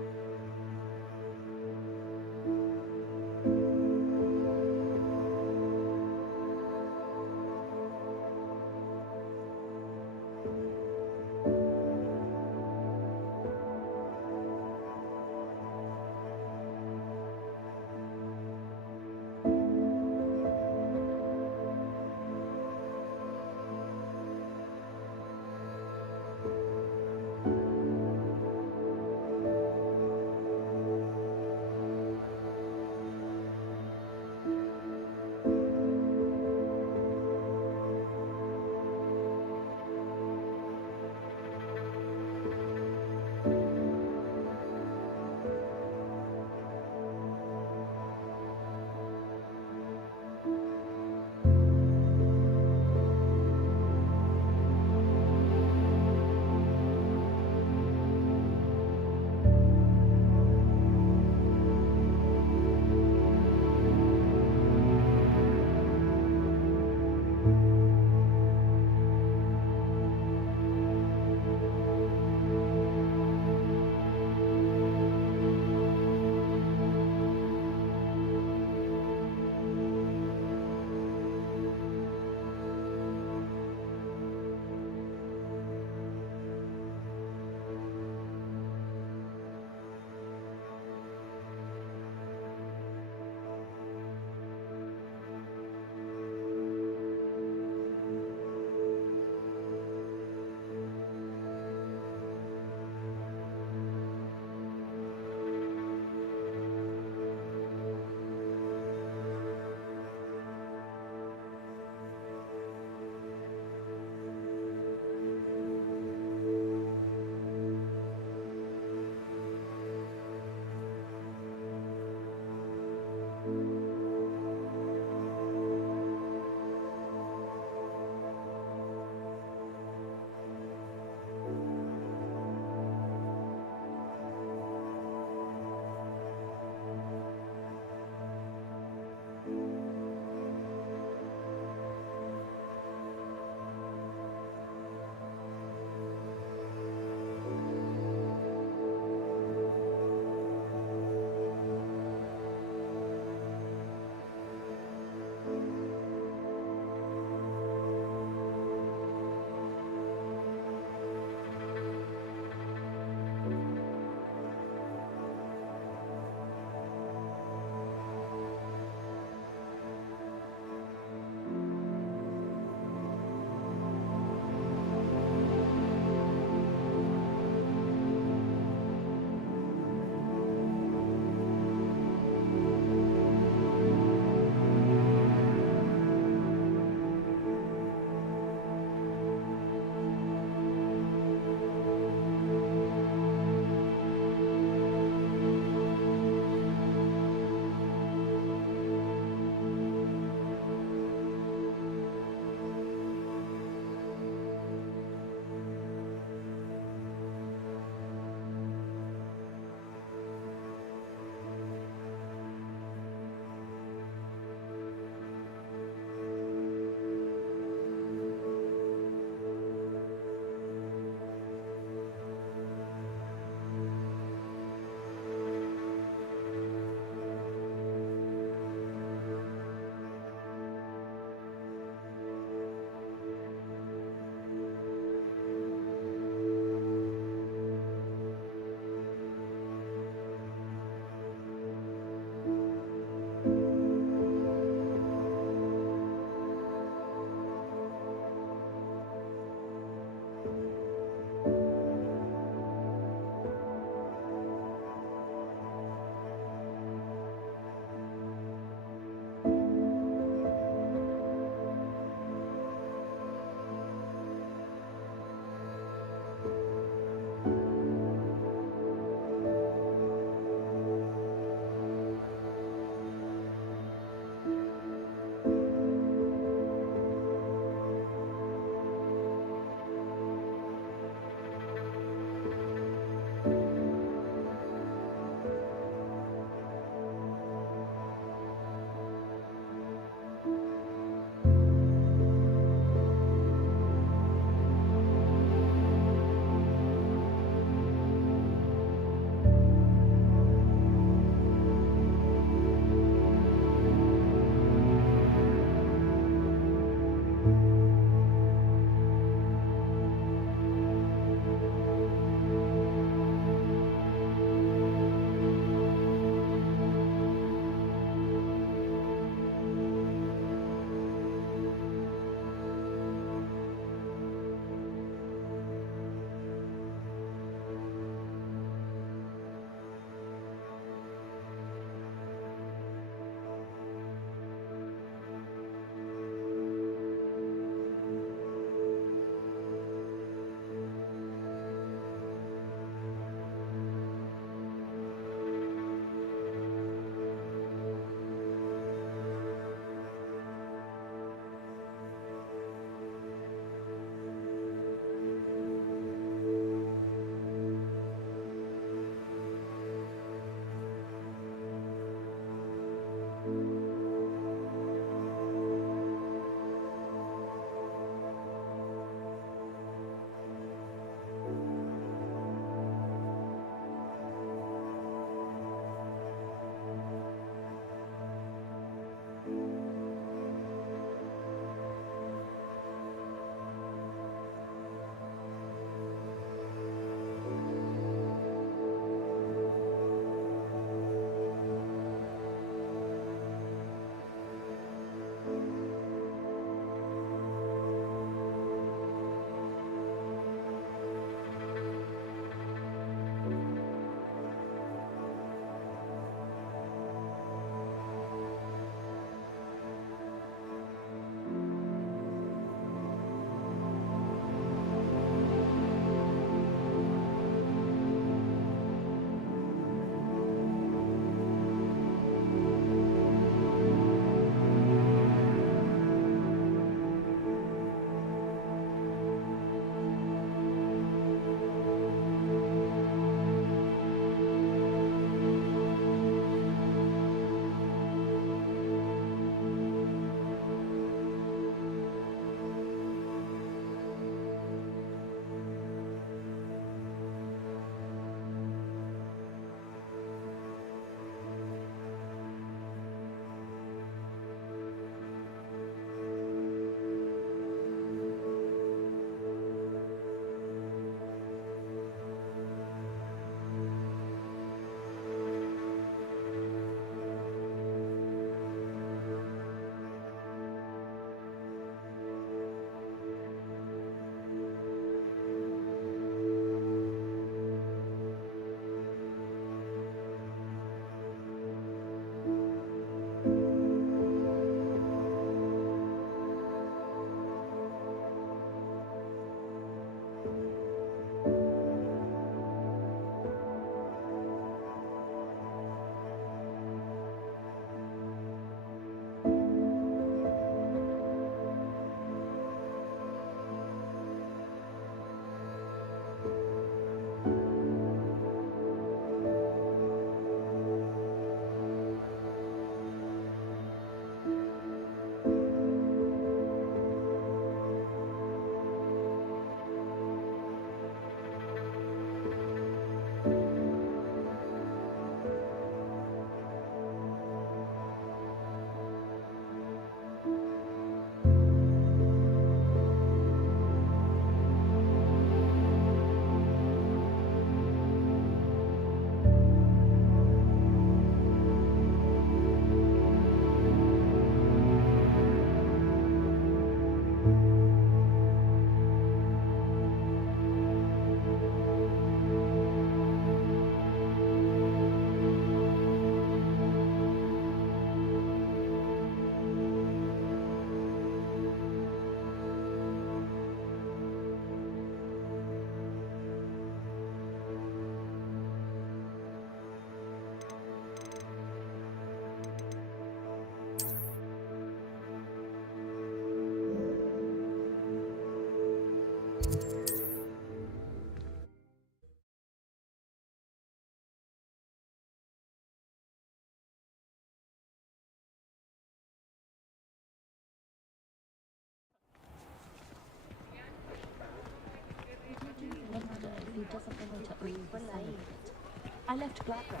I left Gladwell.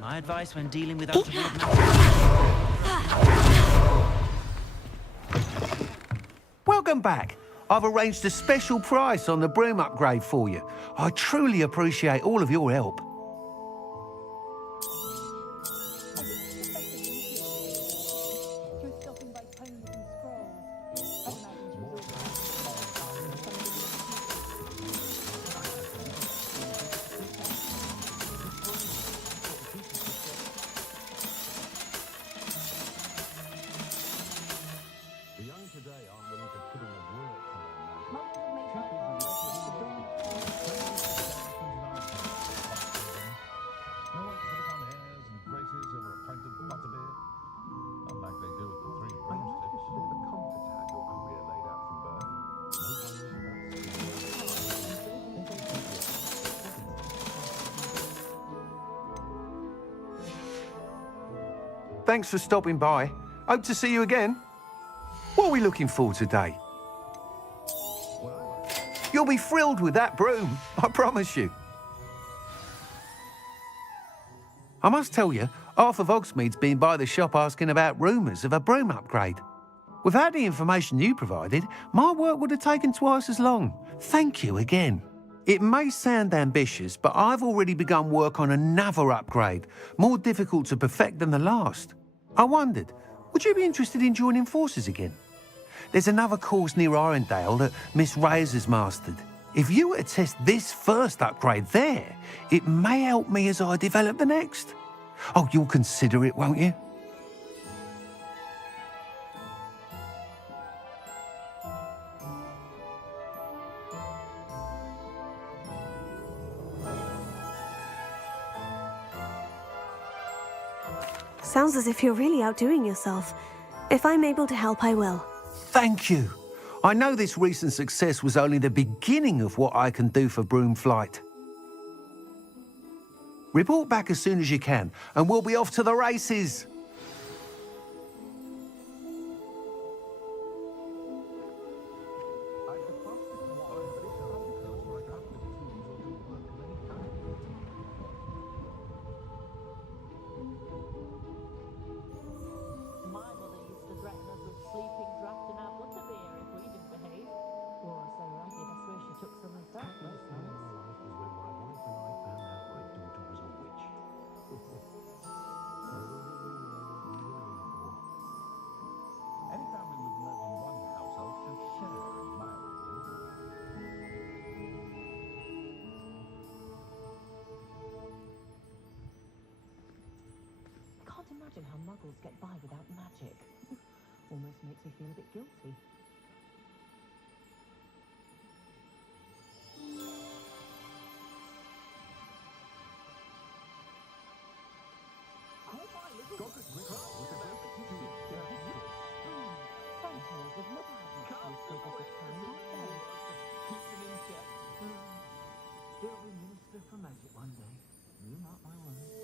My advice when dealing with Welcome back. I've arranged a special price on the broom upgrade for you. I truly appreciate all of your help. Thanks for stopping by. Hope to see you again. What are we looking for today? You'll be thrilled with that broom, I promise you. I must tell you, half of Hogsmeade's been by the shop asking about rumours of a broom upgrade. Without the information you provided, my work would have taken twice as long. Thank you again. It may sound ambitious, but I've already begun work on another upgrade, more difficult to perfect than the last. I wondered, would you be interested in joining forces again? There's another course near Arendale that Miss Reyes has mastered. If you were to test this first upgrade there, it may help me as I develop the next. Oh, you'll consider it, won't you? Sounds as if you're really outdoing yourself. If I'm able to help, I will. Thank you. I know this recent success was only the beginning of what I can do for Broomflight. Report back as soon as you can, and we'll be off to the races. Imagine how muggles get by without magic. Almost makes me feel a bit guilty. He'll be Minister for Magic one day. You mark my words.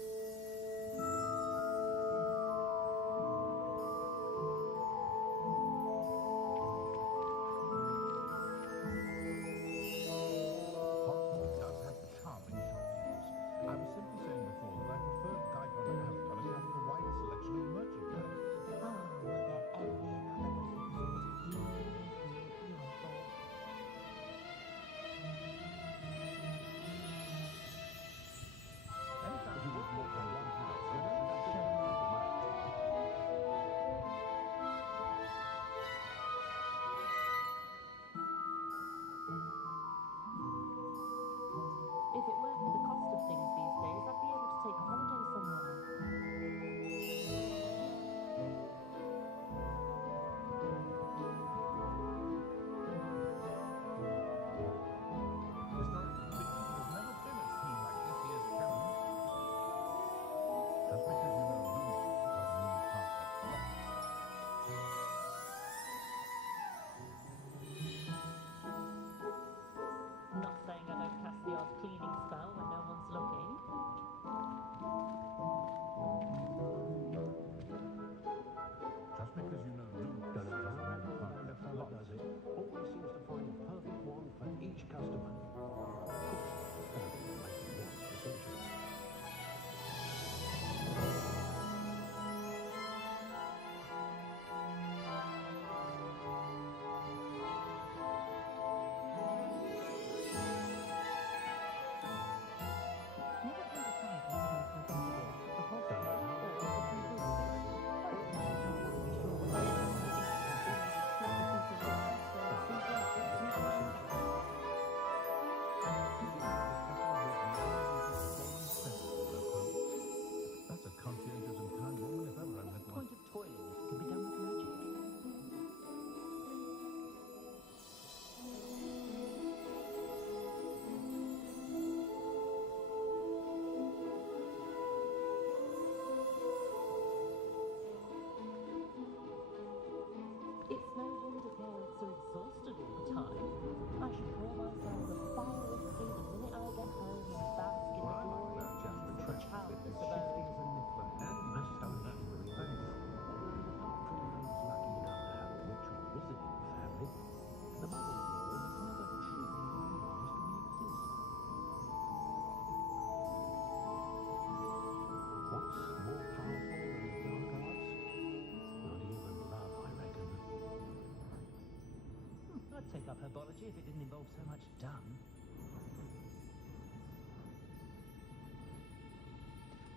technology if it didn't involve so much dung.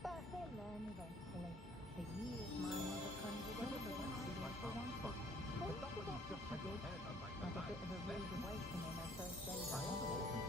But they'll learn eventually. For years, my mother conjured anything my daughter wanted. Once she got what she did, had a bit of a rude awakening her first day at Hogwarts.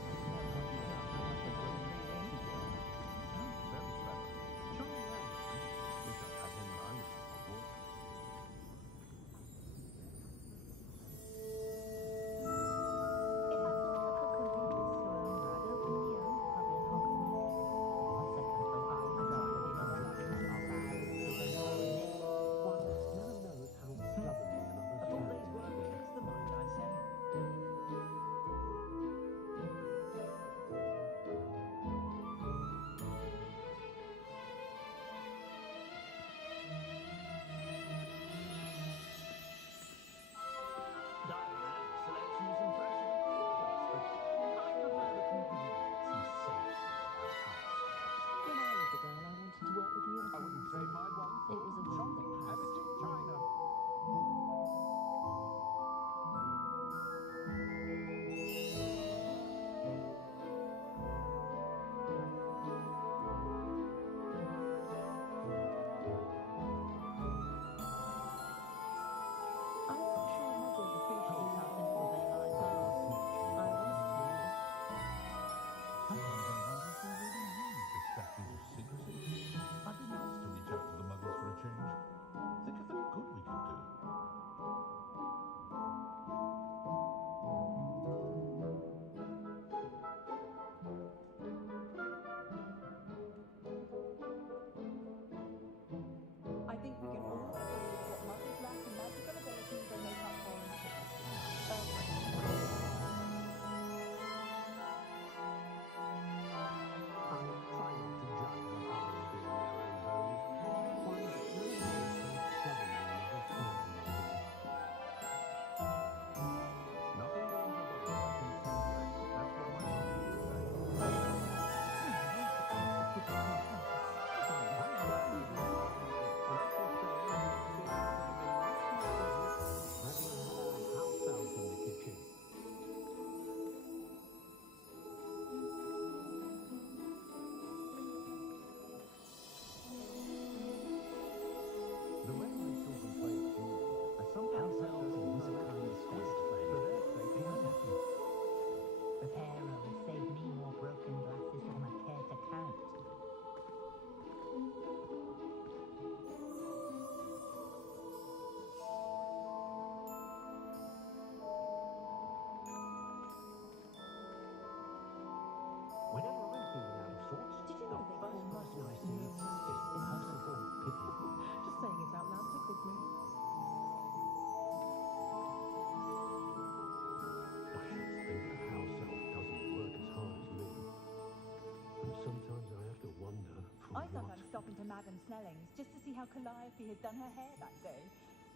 Madam Snelling's just to see how Calliope has done her hair that day.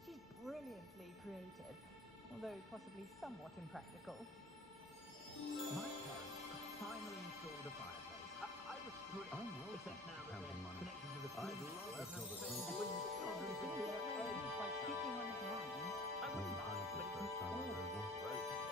She's brilliantly creative, although possibly somewhat impractical. My parents finally installed a fireplace. I was thrilled, except now that they're connected to the food. I'd love to cover the children for dinner by sitting on his hands. I would laugh, but it's an awful process.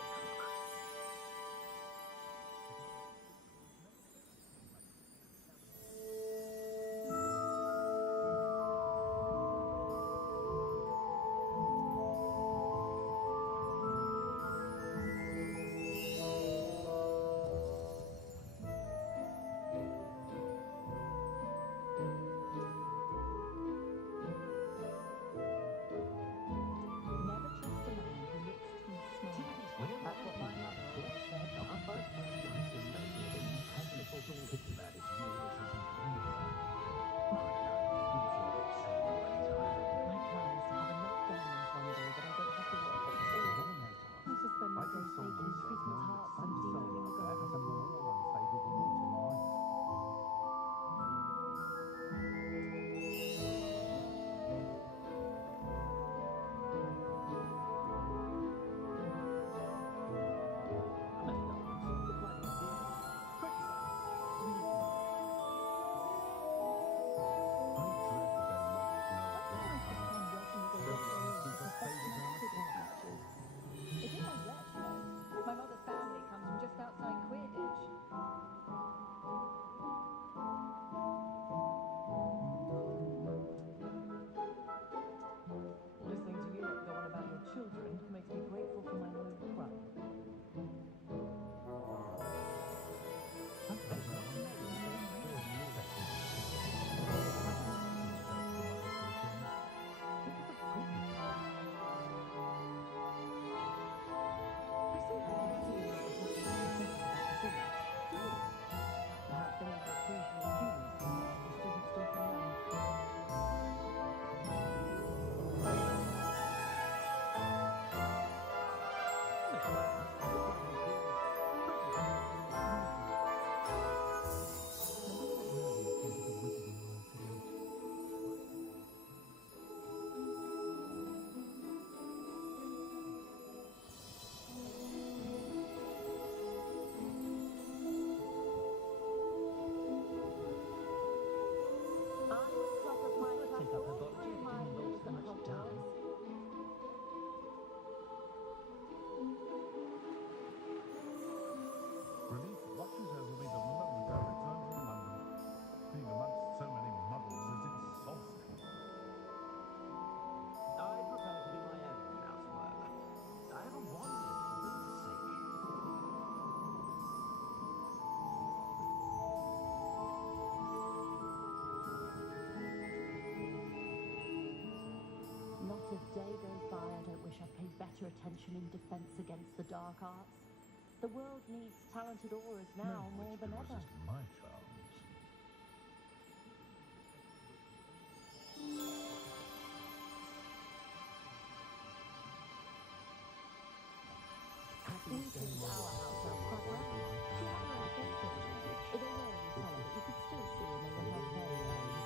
Not a day goes by I don't wish I paid better attention in defense against the dark arts. The world needs talented aurors now more than ever. My charms. We fixed our house up quite well. She had her own kitchen. They were in colour, but you could still see they were her very own.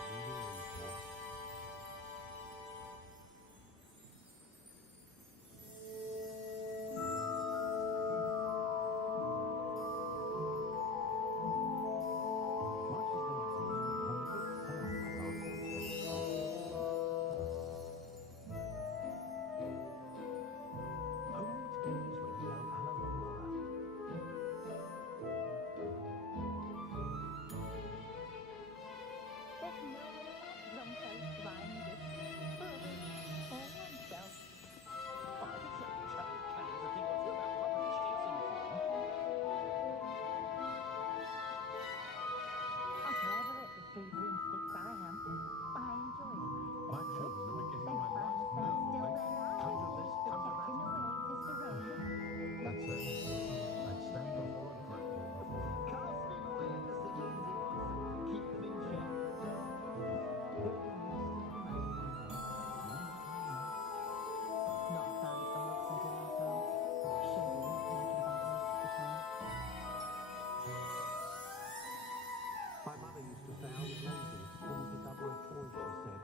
My mother used to say I was lazy, wouldn't pick up my toys, she said.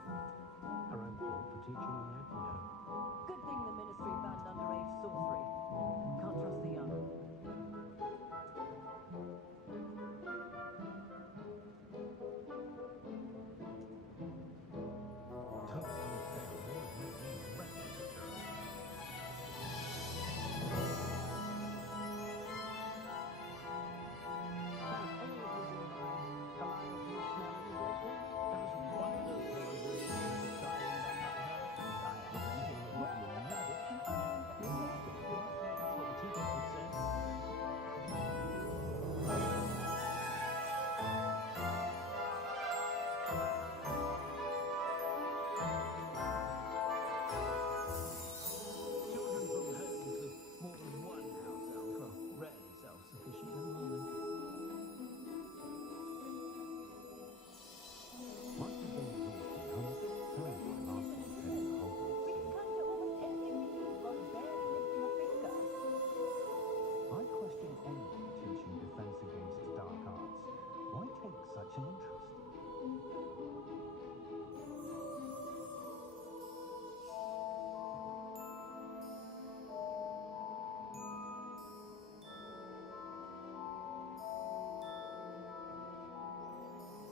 Her own fault for teaching me Agnew. Good thing the Ministry banned underage sorcery. Can't trust the young.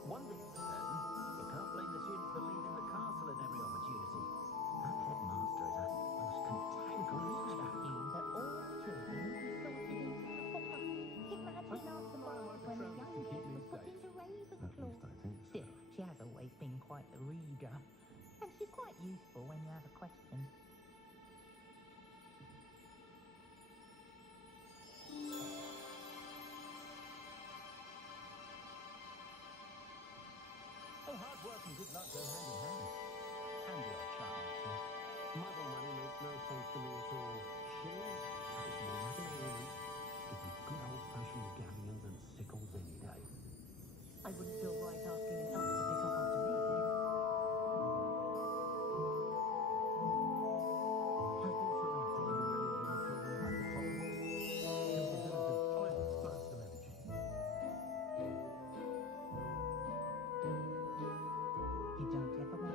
One thing is certain, you can't blame the students for leaving the castle at every opportunity. That headmaster is a most cantankerous chap. That all the children will be sorted into a hopper. Imagine our surprise when the youngest was put into Ravenclaw. Still, she has always been quite the reader. And she's quite useful when you have a question. Oh, hard work and good luck go hand in hand. And your charm, too. Muggle money makes no sense to me at all. Shares? Sounds more like an ornament. Give me good old-fashioned galleons and sickles any day. I wouldn't feel right asking an elf to pick up after me. I also enjoy the management of children like the Hogwarts. Gives a bit of a joyful burst of energy. You don't ever want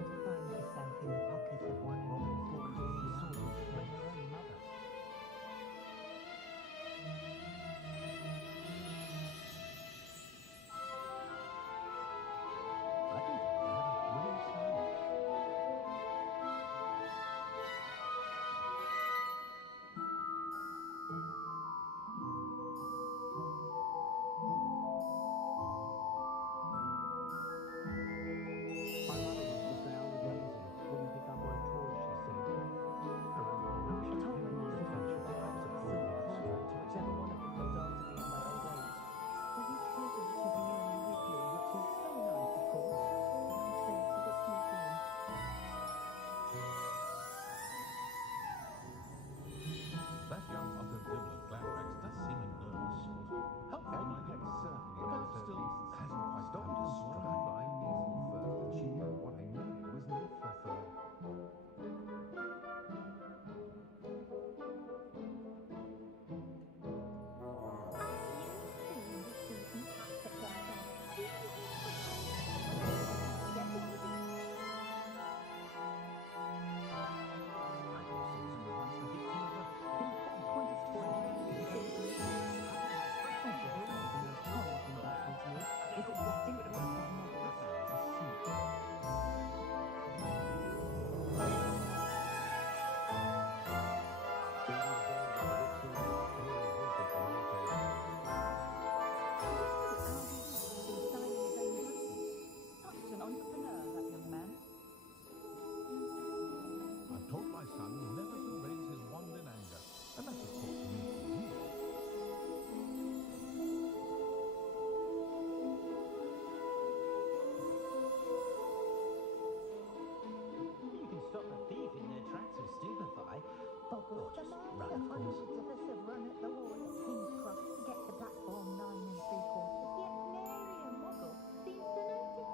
The hundreds of us have run at the wall at King's Cross to get to platform 9 3/4, yet nary a muggle seems to notice.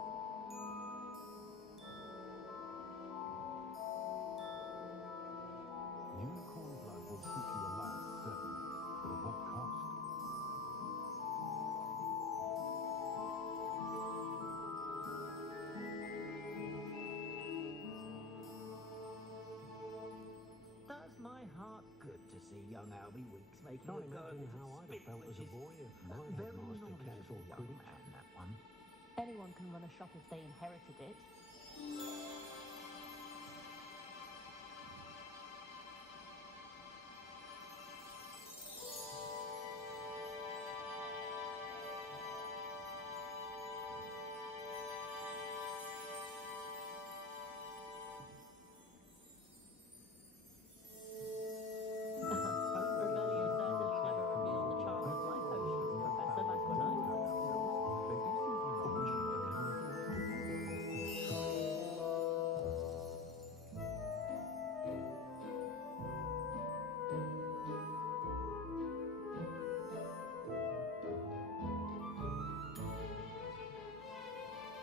Unicorn blood will keep you alive, certainly, but at what cost? Does my heart good to see young Albie Weeks making Can't a go of imagine his how I'd have spit, felt as which a is boy if my very headmaster knowledgeable cancelled young Quidditch. man, that one. Anyone can run a shop if they inherited it.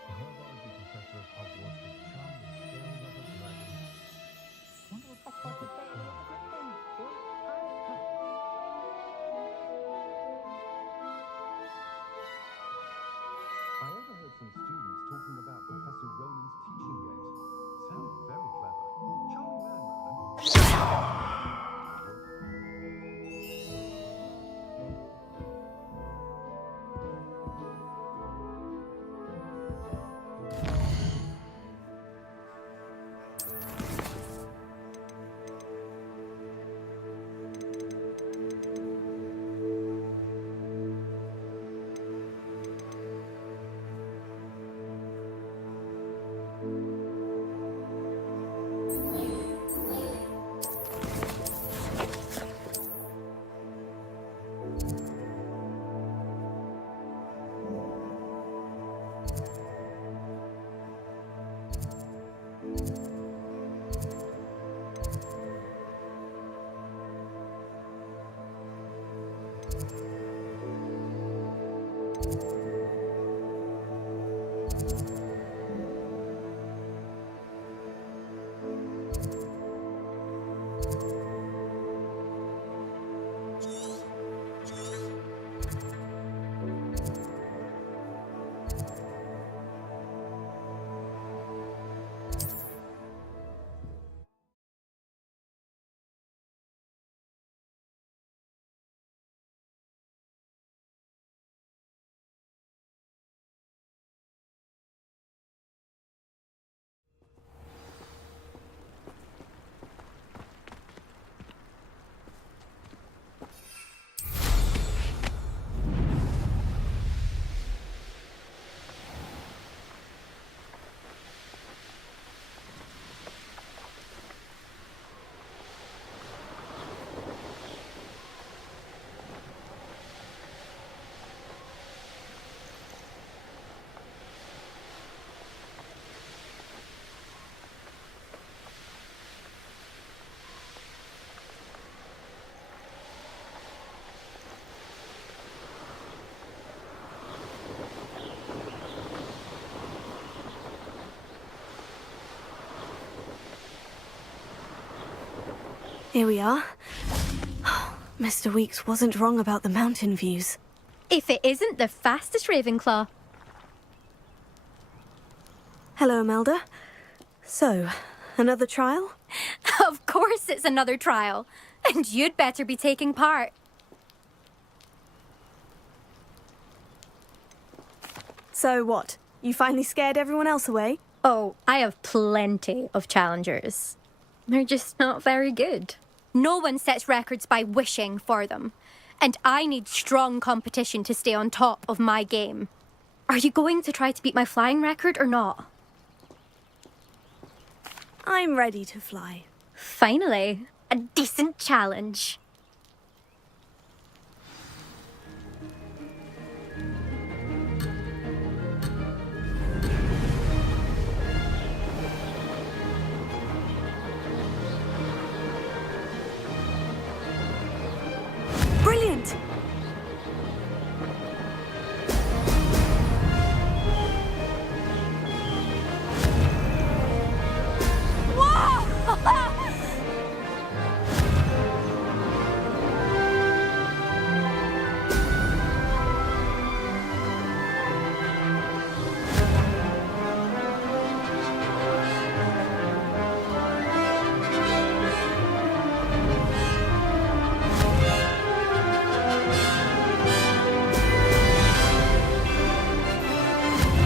The herbology professor at Hogwarts was charming as scales of a dragon. Wonder what the fuck is that? I overheard some students talking about Professor Ronan's teaching games. Sounded very clever. Charming man, Ronan. Here we are. Mr. Weeks wasn't wrong about the mountain views. If it isn't the fastest Ravenclaw. Hello, Imelda. So, another trial? Of course it's another trial. And you'd better be taking part. So what? You finally scared everyone else away? Oh, I have plenty of challengers. They're just not very good. No one sets records by wishing for them. And I need strong competition to stay on top of my game. Are you going to try to beat my flying record or not? I'm ready to fly. Finally, a decent challenge. Brilliant.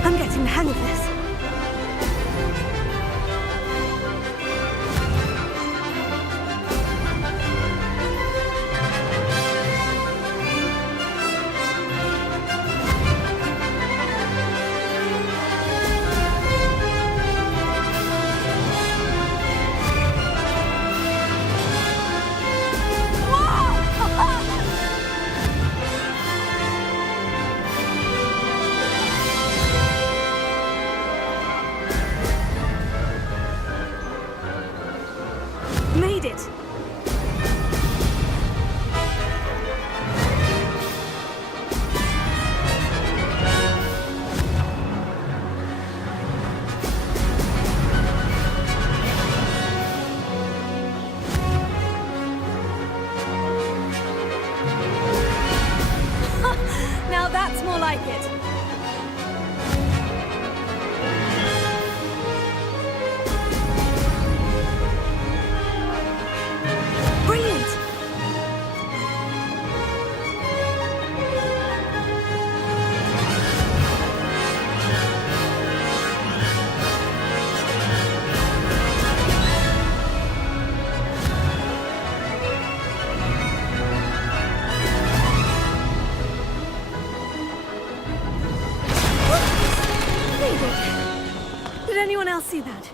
I'm getting the hang of this. Made it! Now that's more like it. Brilliant! Made it. Did anyone else see that?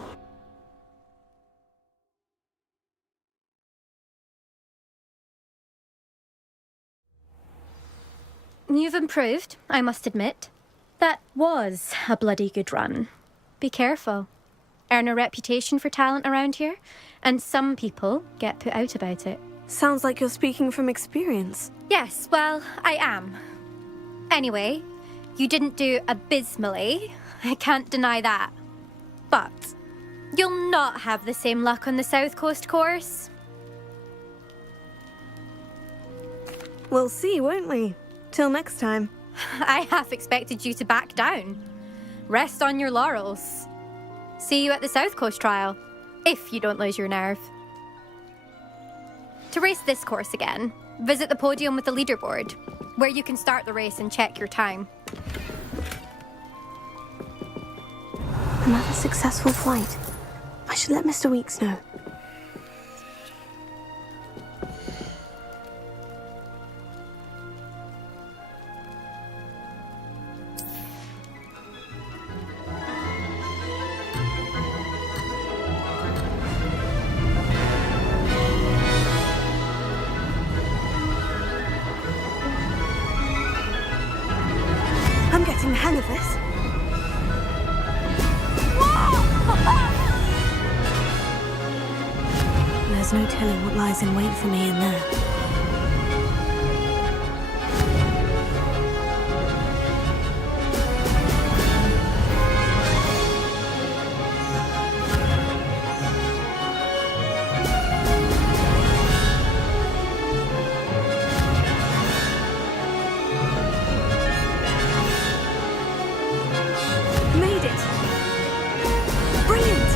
You've improved, I must admit. That was a bloody good run. Be careful. Earn a reputation for talent around here, and some people get put out about it. Sounds like you're speaking from experience. Yes, well, I am. Anyway, you didn't do abysmally. I can't deny that. But you'll not have the same luck on the South Coast course. We'll see, won't we? Till next time. I half expected you to back down. Rest on your laurels. See you at the South Coast trial, if you don't lose your nerve. To race this course again, visit the podium with the leaderboard, where you can start the race and check your time. Another successful flight. I should let Mr. Weeks know. I'm getting the hang of this. There's no telling what lies in wait for me in there. Made it! Brilliant!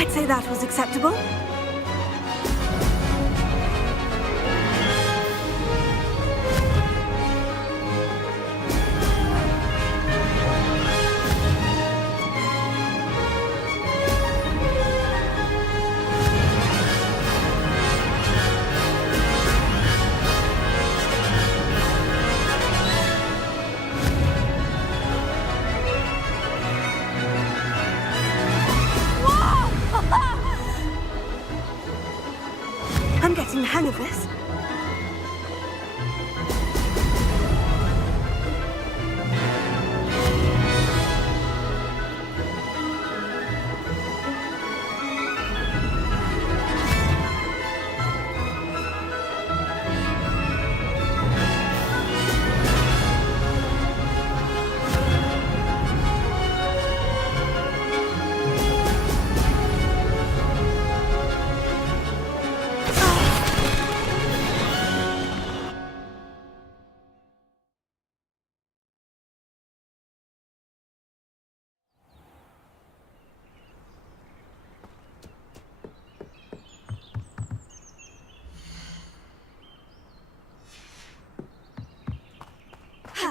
I'd say that was acceptable. hang of this.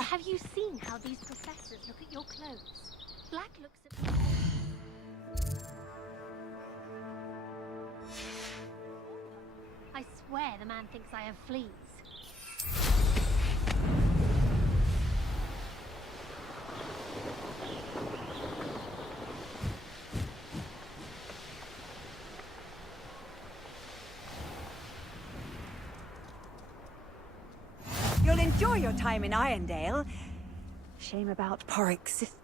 Have you seen how these professors look at your clothes? Black looks at... I swear the man thinks I have fleas. You'll enjoy your time in Irondale. Shame about Porrick's sister.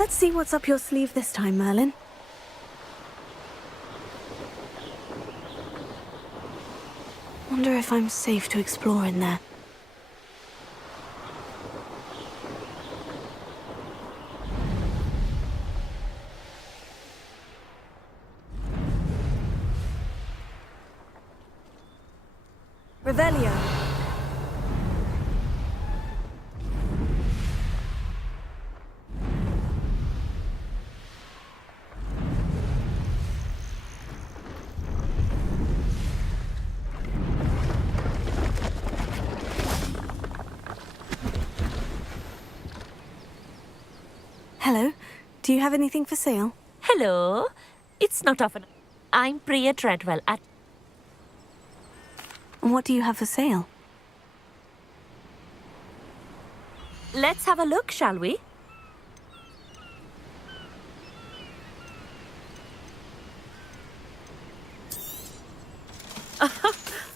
Let's see what's up your sleeve this time, Merlin. Wonder if I'm safe to explore in there. Revelio. Hello. Do you have anything for sale? Hello. It's not often. I'm Priya Treadwell at... What do you have for sale? Let's have a look, shall we?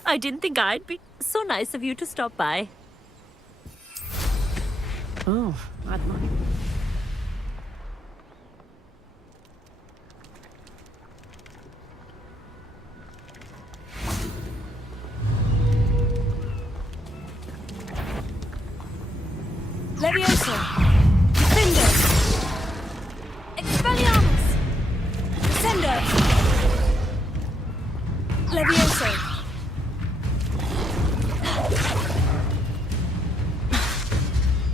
I didn't think I'd be so nice of you to stop by. Oh, I'd like... Levioso! Defender! Expelliarmus! Descendo! Levioso!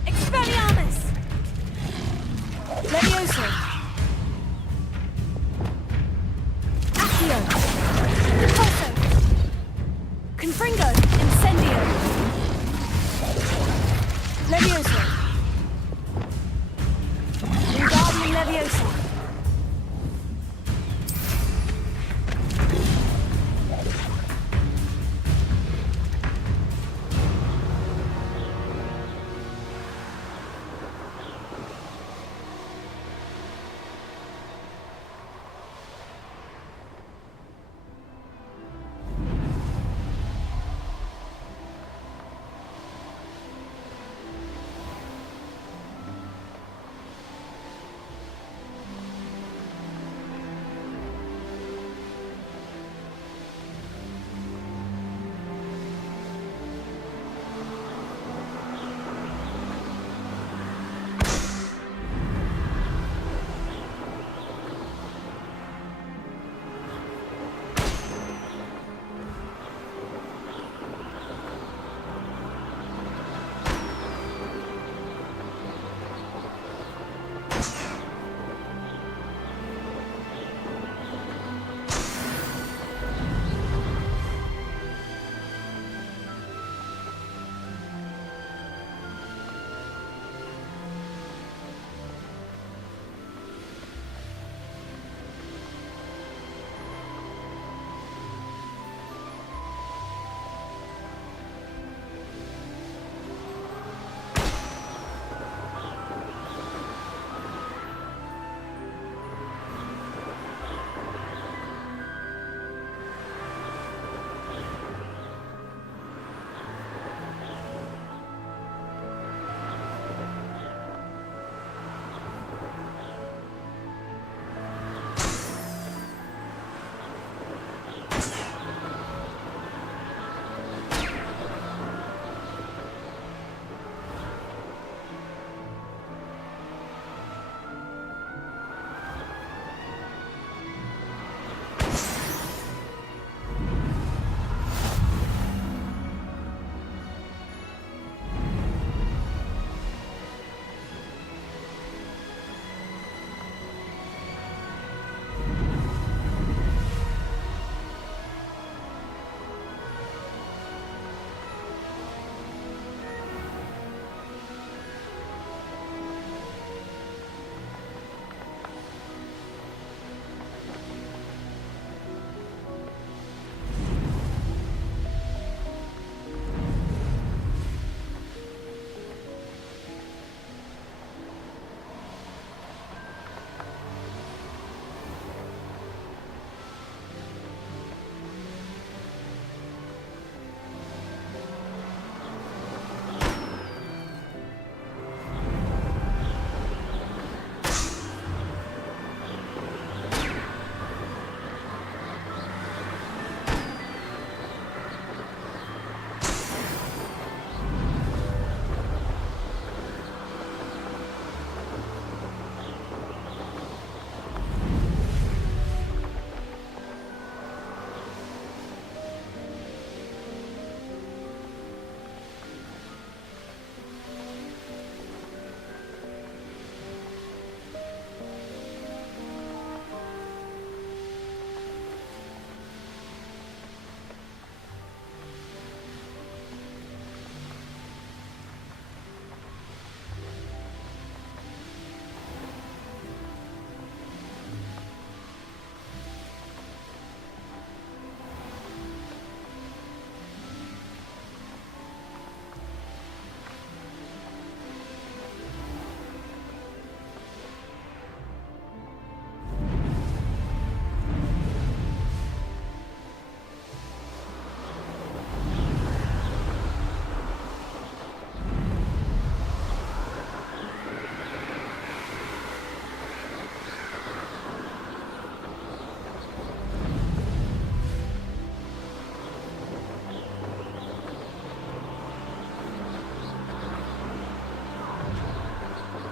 Expelliarmus! Levioso! Accio! Repulso! Confringo! Incendio! Levioso! Wingardium Leviosa!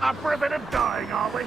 Up for a bit of dying, are we?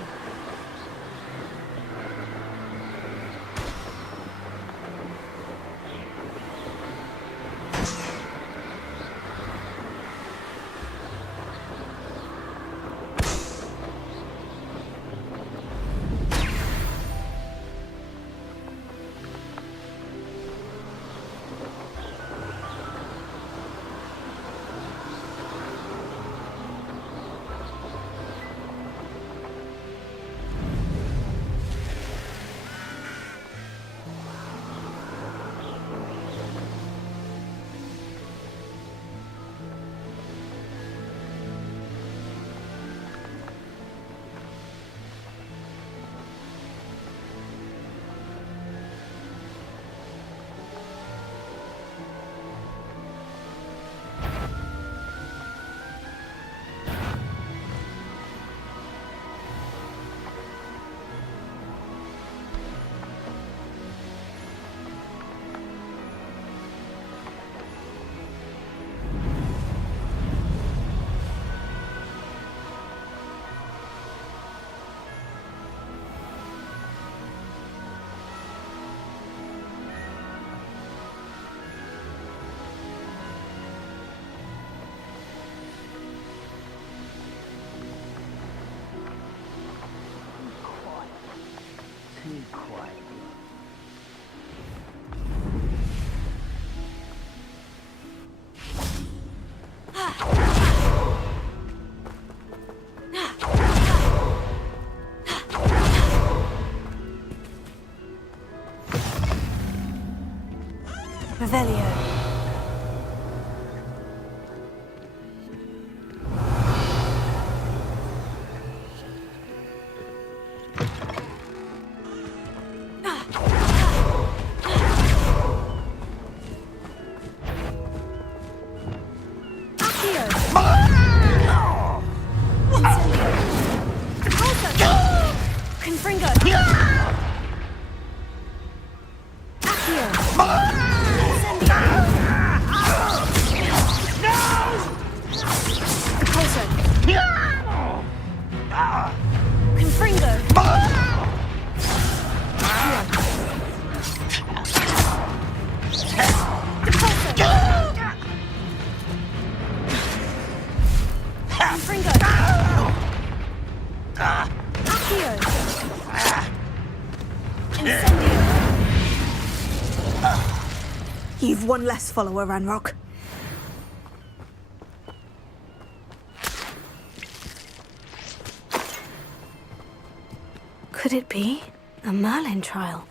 Too quiet. Revelio. You've one less follower, Ranrock. Could it be a Merlin trial?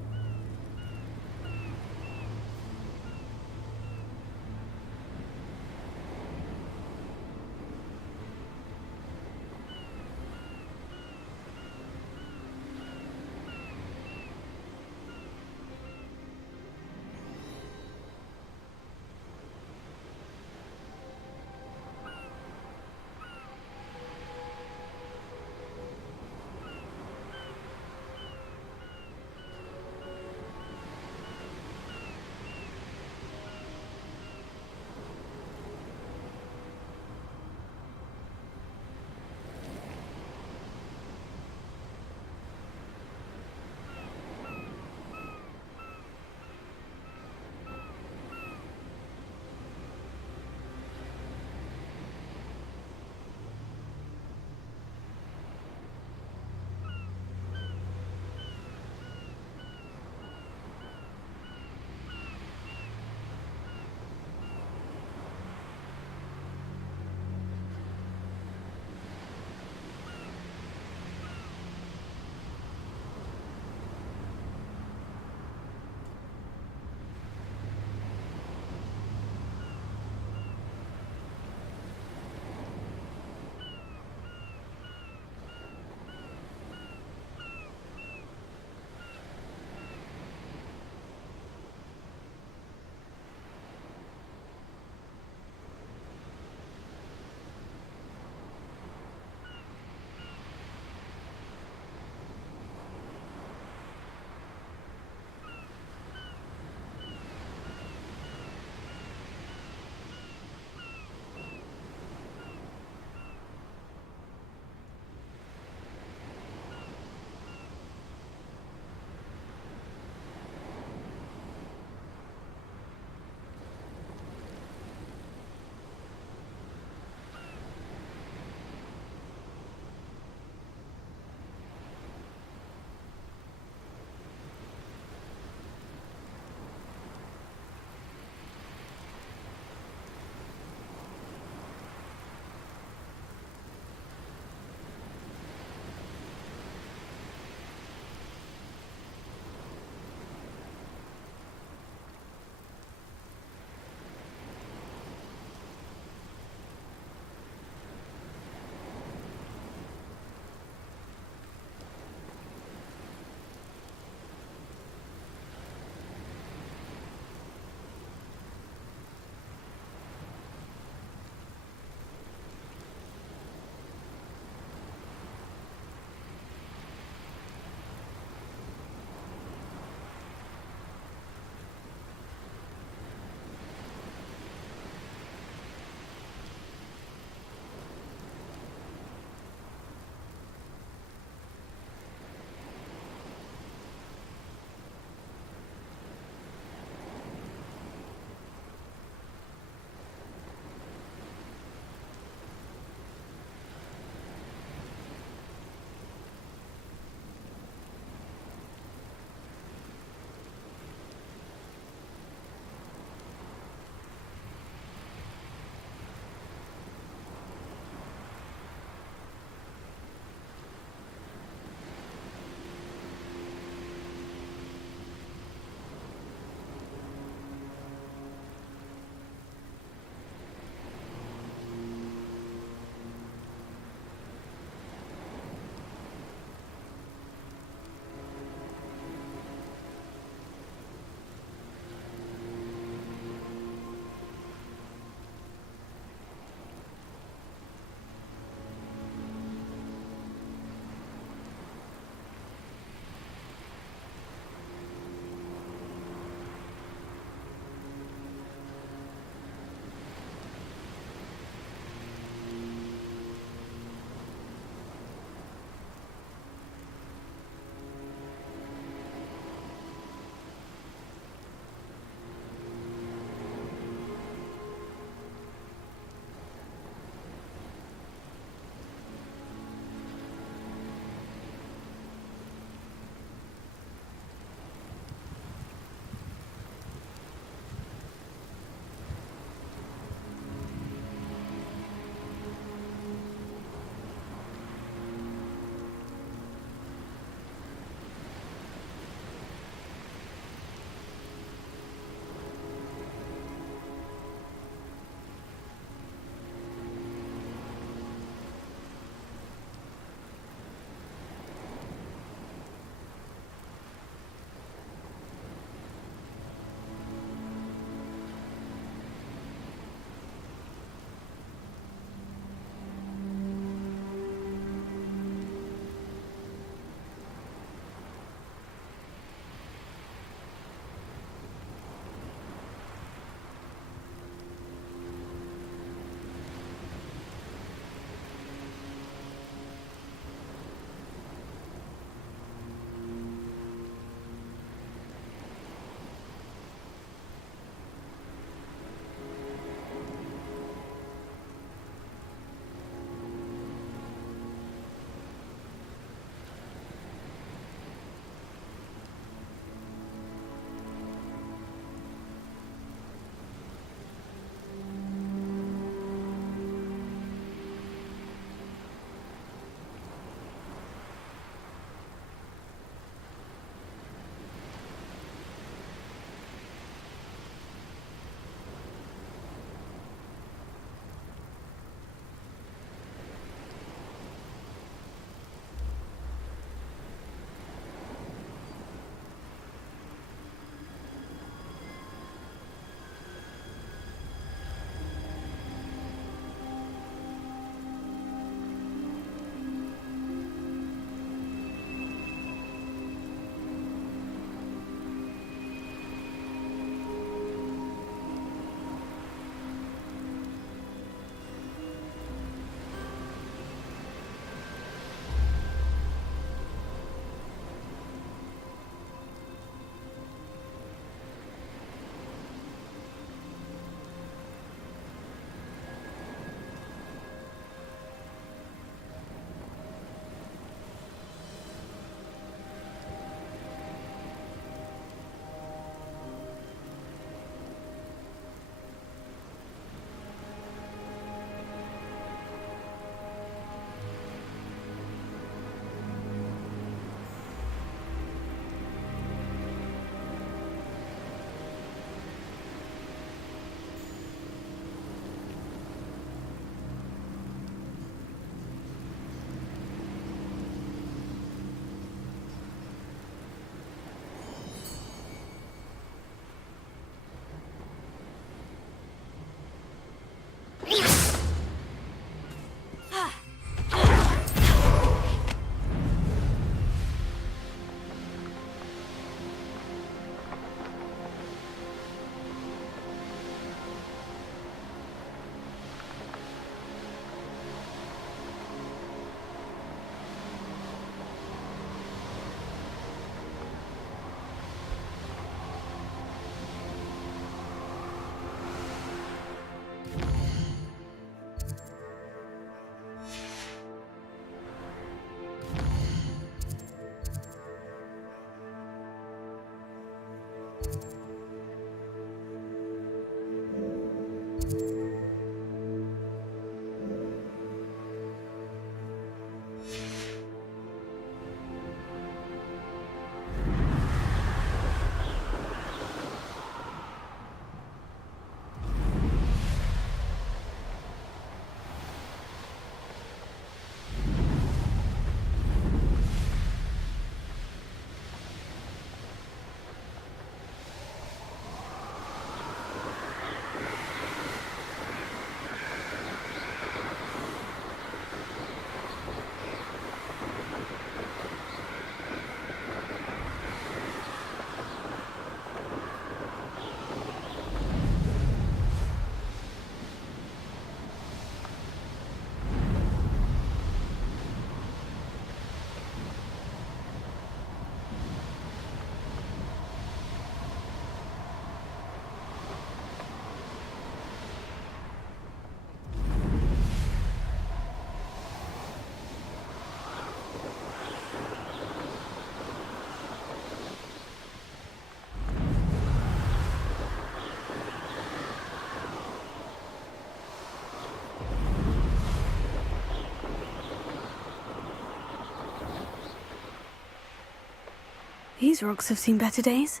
these rocks have seen better days.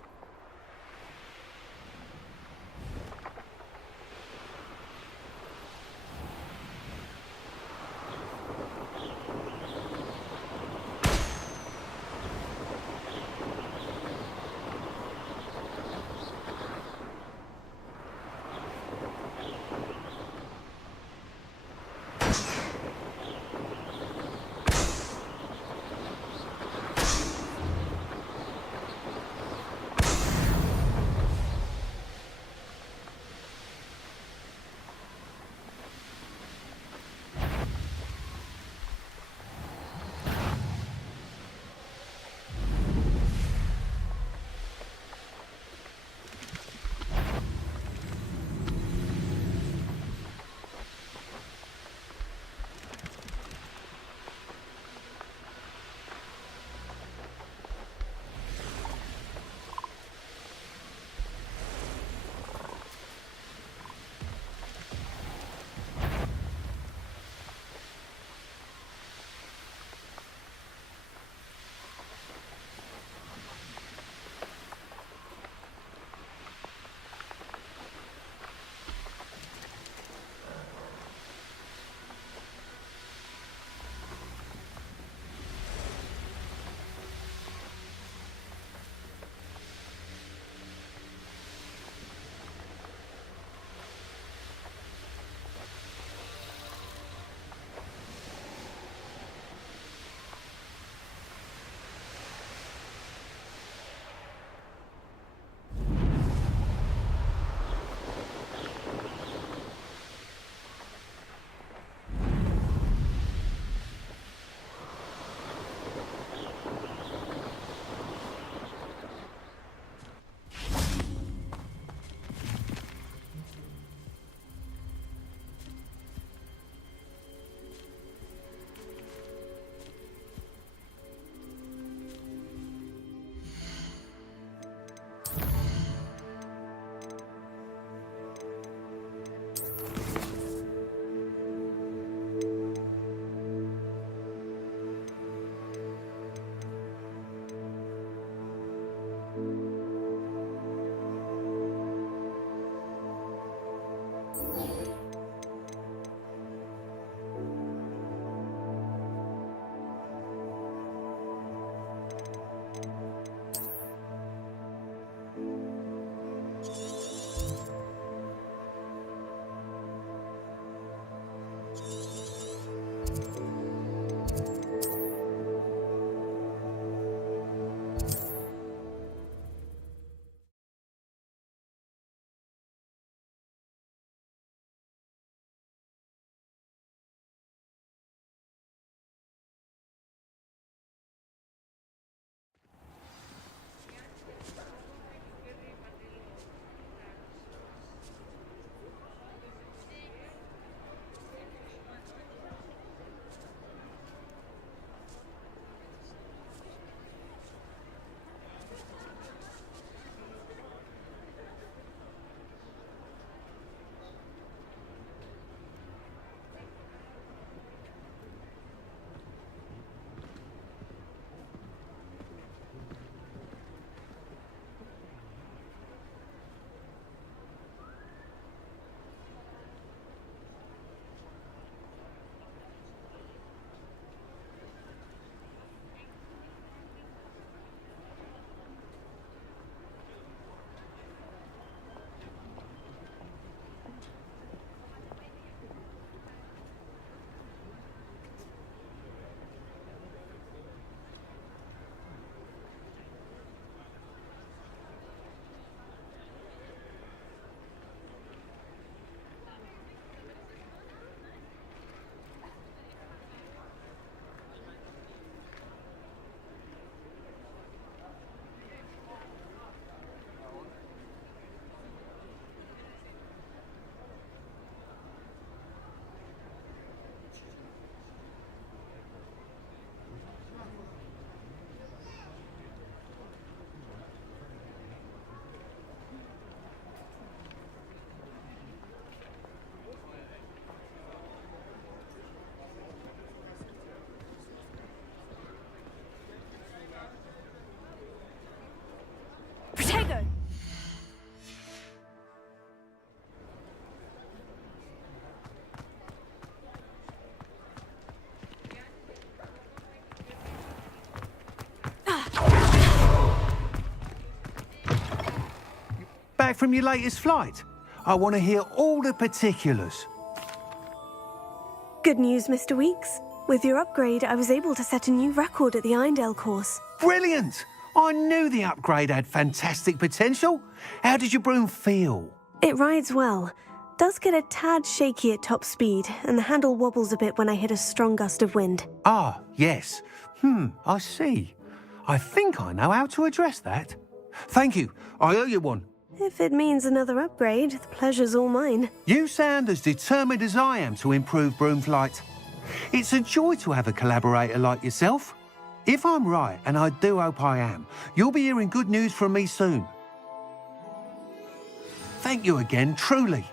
from your latest flight? I want to hear all the particulars. Good news, Mr. Weeks. With your upgrade, I was able to set a new record at the Irondale course. Brilliant! I knew the upgrade had fantastic potential. How did your broom feel? It rides well. Does get a tad shaky at top speed, and the handle wobbles a bit when I hit a strong gust of wind. Ah, yes. I see. I think I know how to address that. Thank you. I owe you one. If it means another upgrade, the pleasure's all mine. You sound as determined as I am to improve broom flight. It's a joy to have a collaborator like yourself. If I'm right, and I do hope I am, you'll be hearing good news from me soon. Thank you again, truly.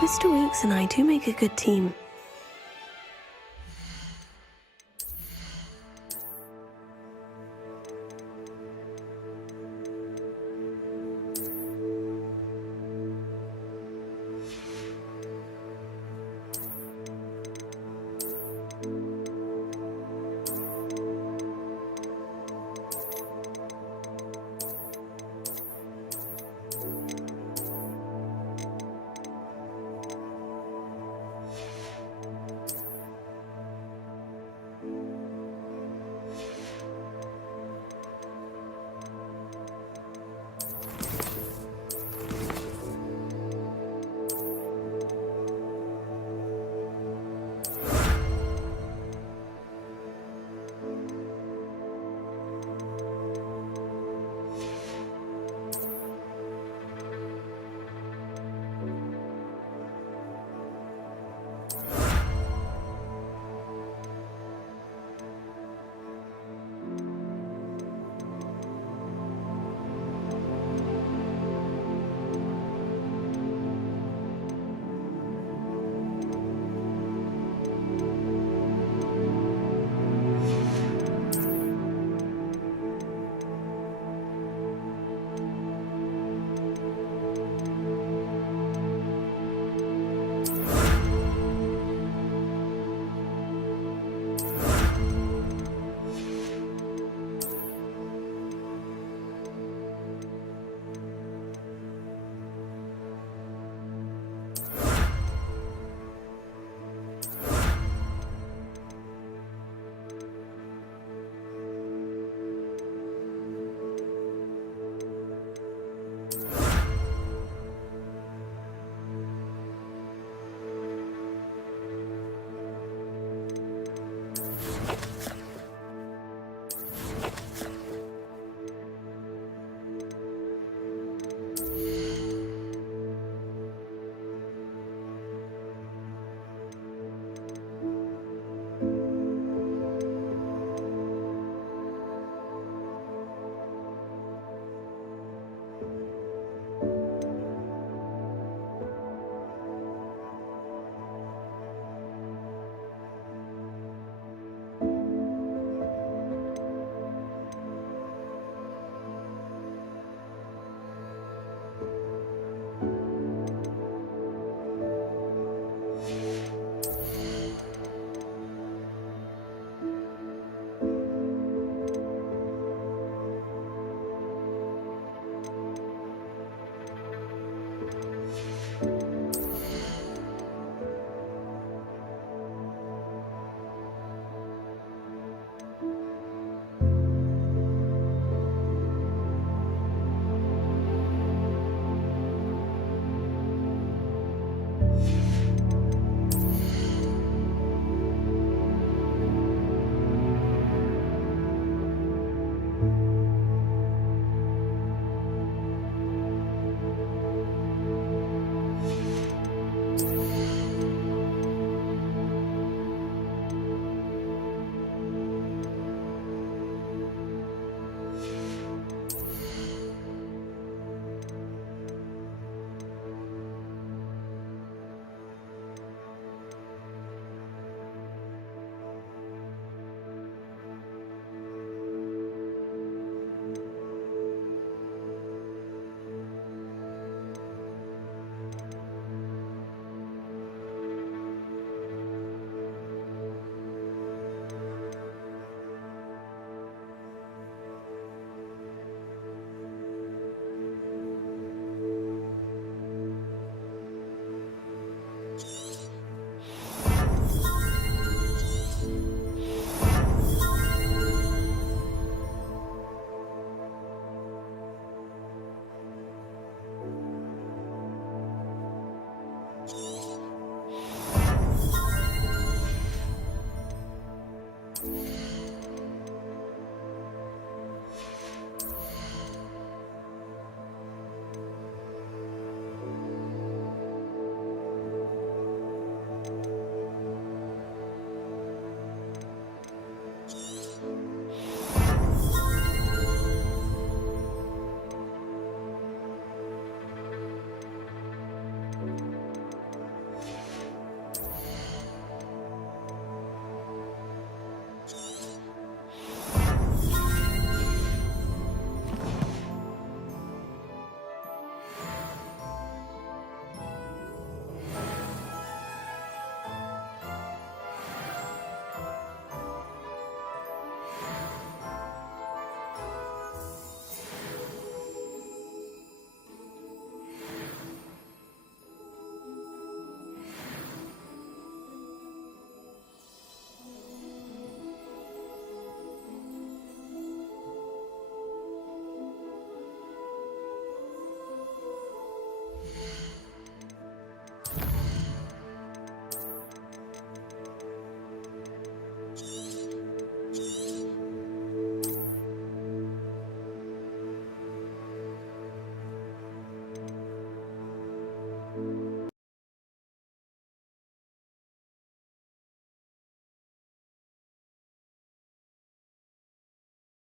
Mr. Weeks and I do make a good team.